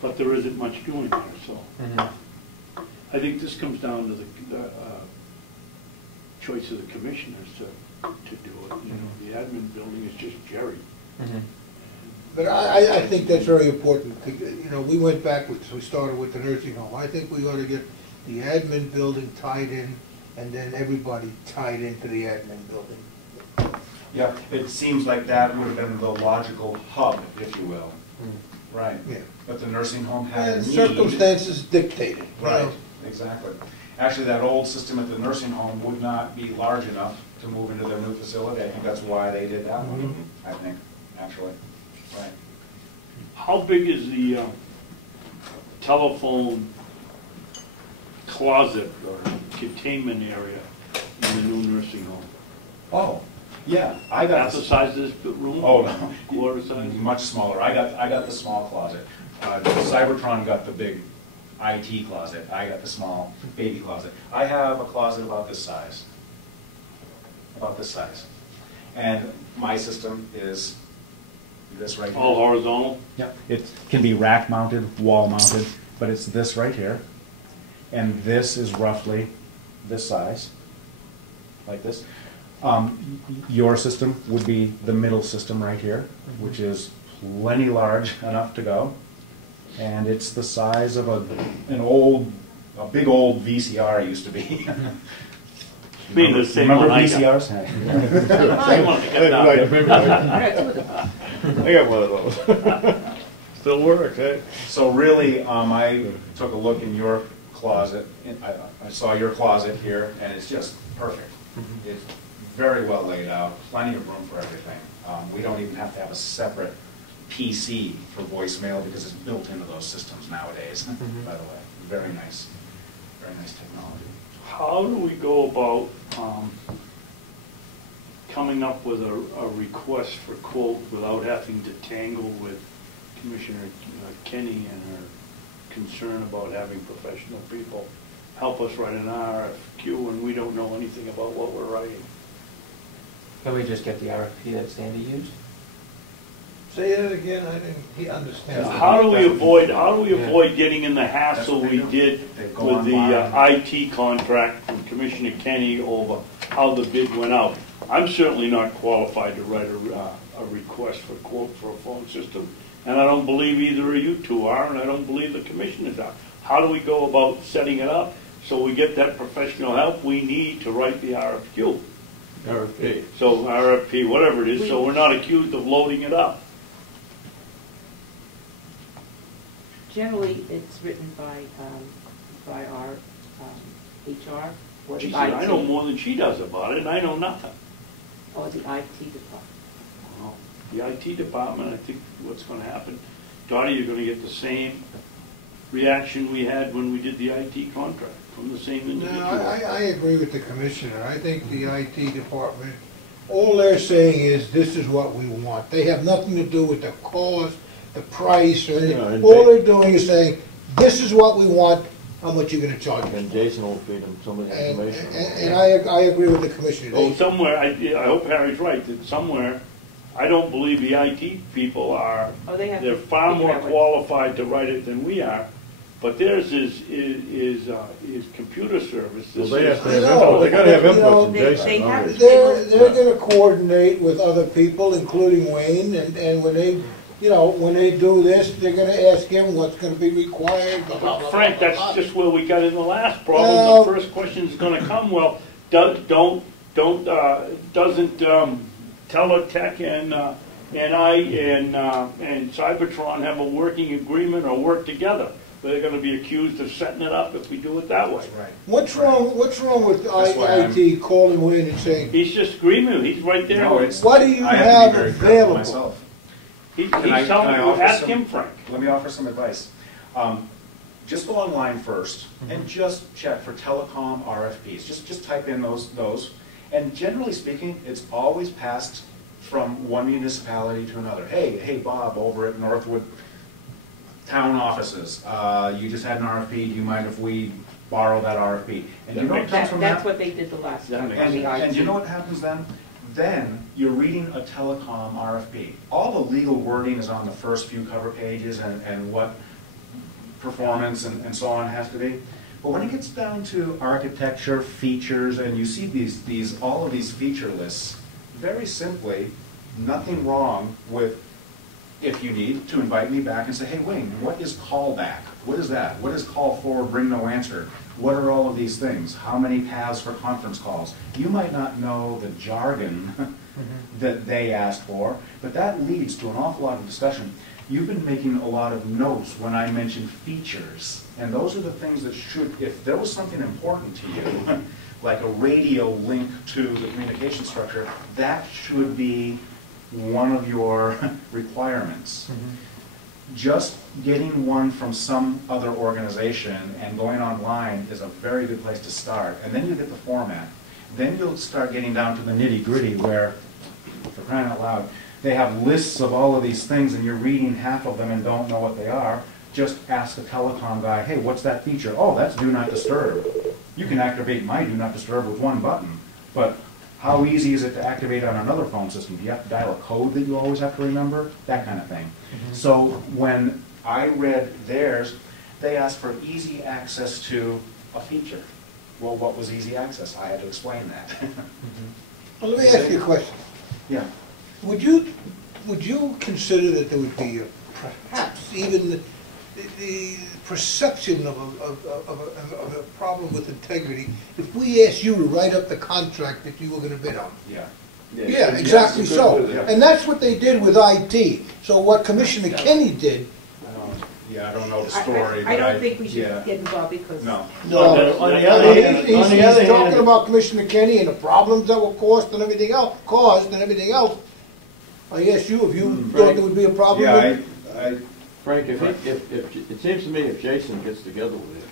But there isn't much doing there, so. Mhm. I think this comes down to the choice of the commissioners to do it. You know, the admin building is just Jerry. Mhm. But I think that's very important. You know, we went backwards. We started with the nursing home. I think we ought to get the admin building tied in and then everybody tied into the admin building. Yeah, it seems like that would have been the logical hub, if you will. Right. Yeah. But the nursing home had a And need. circumstances dictated. you Right, know. exactly. Actually, that old system at the nursing home would not be large enough to move into their new facility. I think that's why they did that one, I think, actually. Right. How big is the telephone closet or containment area in the new nursing home? Oh, yeah, I got. Half the size of this room? Oh, no. Quarter size? Much smaller. I got the small closet. Cybertron got the big IT closet. I got the small baby closet. I have a closet about this size. About this size. And my system is this right here. All horizontal? Yep. It can be rack mounted, wall mounted, but it's this right here. And this is roughly this size, like this. Your system would be the middle system right here, which is plenty large enough to go. And it's the size of a big old VCR used to be. Being the same Remember one I got. VCRs? Same one I got. I got one of those. Still works, eh? So really, I took a look in your closet, and I saw your closet here, and it's just perfect. It's very well laid out, plenty of room for everything. We don't even have to have a separate PC for voicemail because it's built into those systems nowadays, by the way. Very nice technology. How do we go about coming up with a request for quote without having to tangle with Commissioner Kenny and her concern about having professional people help us write an RFQ when we don't know anything about what we're writing? Can we just get the RFP that Sandy used? Say that again, I didn't understand. How do we avoid getting in the hassle we did They go with the online. IT contract from Commissioner Kenny over how the bid went out? I'm certainly not qualified to write a request for quote for a phone system, and I don't believe either of you two are, and I don't believe the commissioners are. How do we go about setting it up so we get that professional help we need to write the RFQ? RFP. So RFP, whatever it is, so we're not accused of loading it up. Generally, it's written by our HR or the She IT. said, I know more than she does about it, and I know nothing. Or the IT department. Well, the IT department, I think what's going to happen, Dottie, you're going to get the same reaction we had when we did the IT contract from the same individual. No, I agree with the commissioner. I think the IT department, all they're saying is this is what we want. They have nothing to do with the cost, the price, or anything. Yeah, and All they're doing is saying, this is what we want, how much you're gonna charge me. And Jason will feed them some of the And, information. and I agree with the commissioner. Oh, They- somewhere, I hope Harry's right, that somewhere, I don't believe the IT people are, Oh, they have they're to far figure more out what- qualified to write it than we are, but theirs is computer service. Well, This they is- have to have No, input, they gotta have you input know, from they Jason. have- obviously. They're gonna coordinate with other people, including Wayne, and when they, when they do this, they're gonna ask him what's gonna be required, blah, blah, blah, Frank, blah, that's blah. just where we got in the last problem. Well- The first question is going to come, well, doesn't Teletech and Cybertron have a working agreement or work together? They're going to be accused of setting it up if we do it that way. Right. What's wrong with That's why IT calling Wayne and saying, He's just agreeing. He's right there. No, it's, what do you I have to be very careful available? myself. He's Can I telling you. offer Ask some- him, Frank. Let me offer some advice. Just go online first and just check for telecom RFPs. Just type in those. And generally speaking, it's always passed from one municipality to another. Hey, Bob, over at Northwood Town Offices, you just had an RFP. Do you mind if we borrow that RFP? And you know what comes from That's that? what they did the last That time makes on the IT. And you know what happens then? Then you're reading a telecom RFP. All the legal wording is on the first few cover pages and what performance and so on has to be. But when it gets down to architecture, features, and you see all of these feature lists, very simply, nothing wrong with if you need, to invite me back and say, hey, Wayne, what is callback? What is that? What is call forward, bring no answer? What are all of these things? How many paths for conference calls? You might not know the jargon that they asked for, but that leads to an awful lot of discussion. You've been making a lot of notes when I mentioned features, and those are the things that should, if there was something important to you, like a radio link to the communication structure, that should be one of your requirements. Just getting one from some other organization and going online is a very good place to start. And then you get the format. Then you'll start getting down to the nitty-gritty where, for crying out loud, they have lists of all of these things and you're reading half of them and don't know what they are. Just ask a telecom guy, hey, what's that feature? Oh, that's do not disturb. You can activate my do not disturb with one button, but how easy is it to activate on another phone system? Do you have to dial a code that you always have to remember? That kind of thing. So when I read theirs, they asked for easy access to a feature. Well, what was easy access? I had to explain that. Well, let me ask you a question. Yeah. Would you consider that there would be perhaps even the perception of a problem with integrity if we asked you to write up the contract that you were going to bid on? Yeah. Yeah, exactly so. Yeah. And that's what they did with IT. So what Commissioner Kenny did. I don't know the story. I don't think we should yeah. get involved because. No. No, on the other hand, he's talking about Commissioner Kenny and the problems that were caused and everything else. I asked you if you thought there would be a problem. Yeah, Frank, if it seems to me if Jason gets together with it,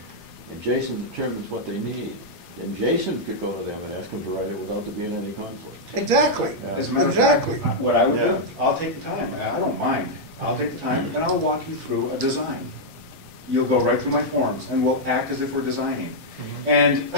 and Jason determines what they need, then Jason could go to them and ask them to write it without there being any conflict. Exactly. As a matter of fact, what I would do, I'll take the time. I don't mind. I'll take the time and I'll walk you through a design. You'll go right through my forms and we'll act as if we're designing. And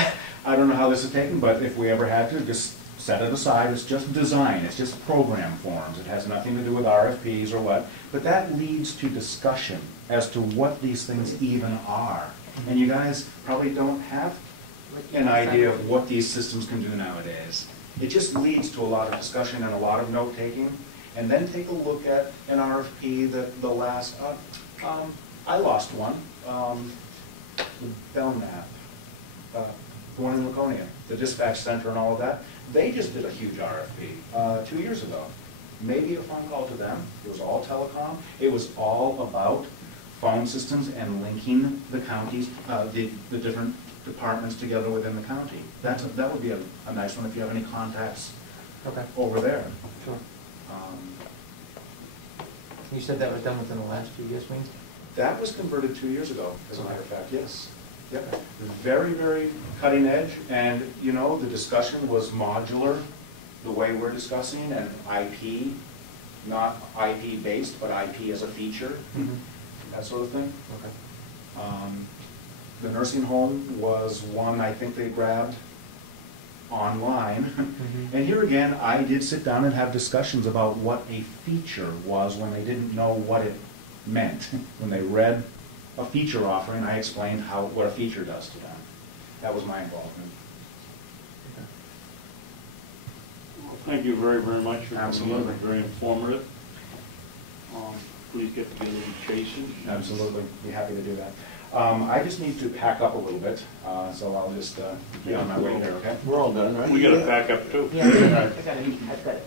I don't know how this is taken, but if we ever had to, just set it aside. It's just design. It's just program forms. It has nothing to do with RFPs or what. But that leads to discussion as to what these things even are. And you guys probably don't have an idea of what these systems can do nowadays. It just leads to a lot of discussion and a lot of note-taking. And then take a look at an RFP that the last, I lost one, the Belknap, the one in Laconia, the dispatch center and all of that. They just did a huge RFP 2 years ago. Maybe a phone call to them. It was all telecom. It was all about phone systems and linking the counties, the different departments together within the county. That would be a nice one if you have any contacts over there. Sure. You said that was done within the last 2 years, Wayne? That was converted 2 years ago, as a matter of fact, yes. Yep. Very, very cutting edge, and you know, the discussion was modular, the way we're discussing, and IP, not IP based, but IP as a feature, that sort of thing. Okay. The nursing home was one I think they grabbed online. And here again, I did sit down and have discussions about what a feature was when they didn't know what it meant. When they read a feature offering, I explained what a feature does to them. That was my involvement. Well, thank you very, very much for coming in. Absolutely. Very informative. Please get together with Jason. Absolutely. Be happy to do that. I just need to pack up a little bit, so I'll just be on my way there, okay? We're all done, right? We got to pack up too. Yeah, I've got to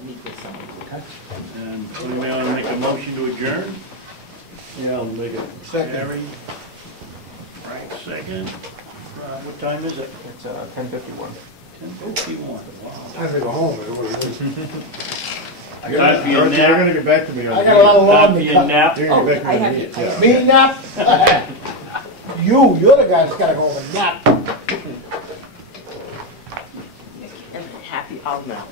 meet with someone. Okay. And anybody want to make a motion to adjourn? Yeah, I'll make it. Second. Gary? Frank, second. What time is it? It's 10:51. 10:51. Wow. Time to go home. Time for your You're nap. going to get back to me on I got a lot of lawn Time for to your cut. nap. You're going to get I back to me. have Yeah. Me nap? You're the guy that's got to go home and nap. I'm happy, I'll know.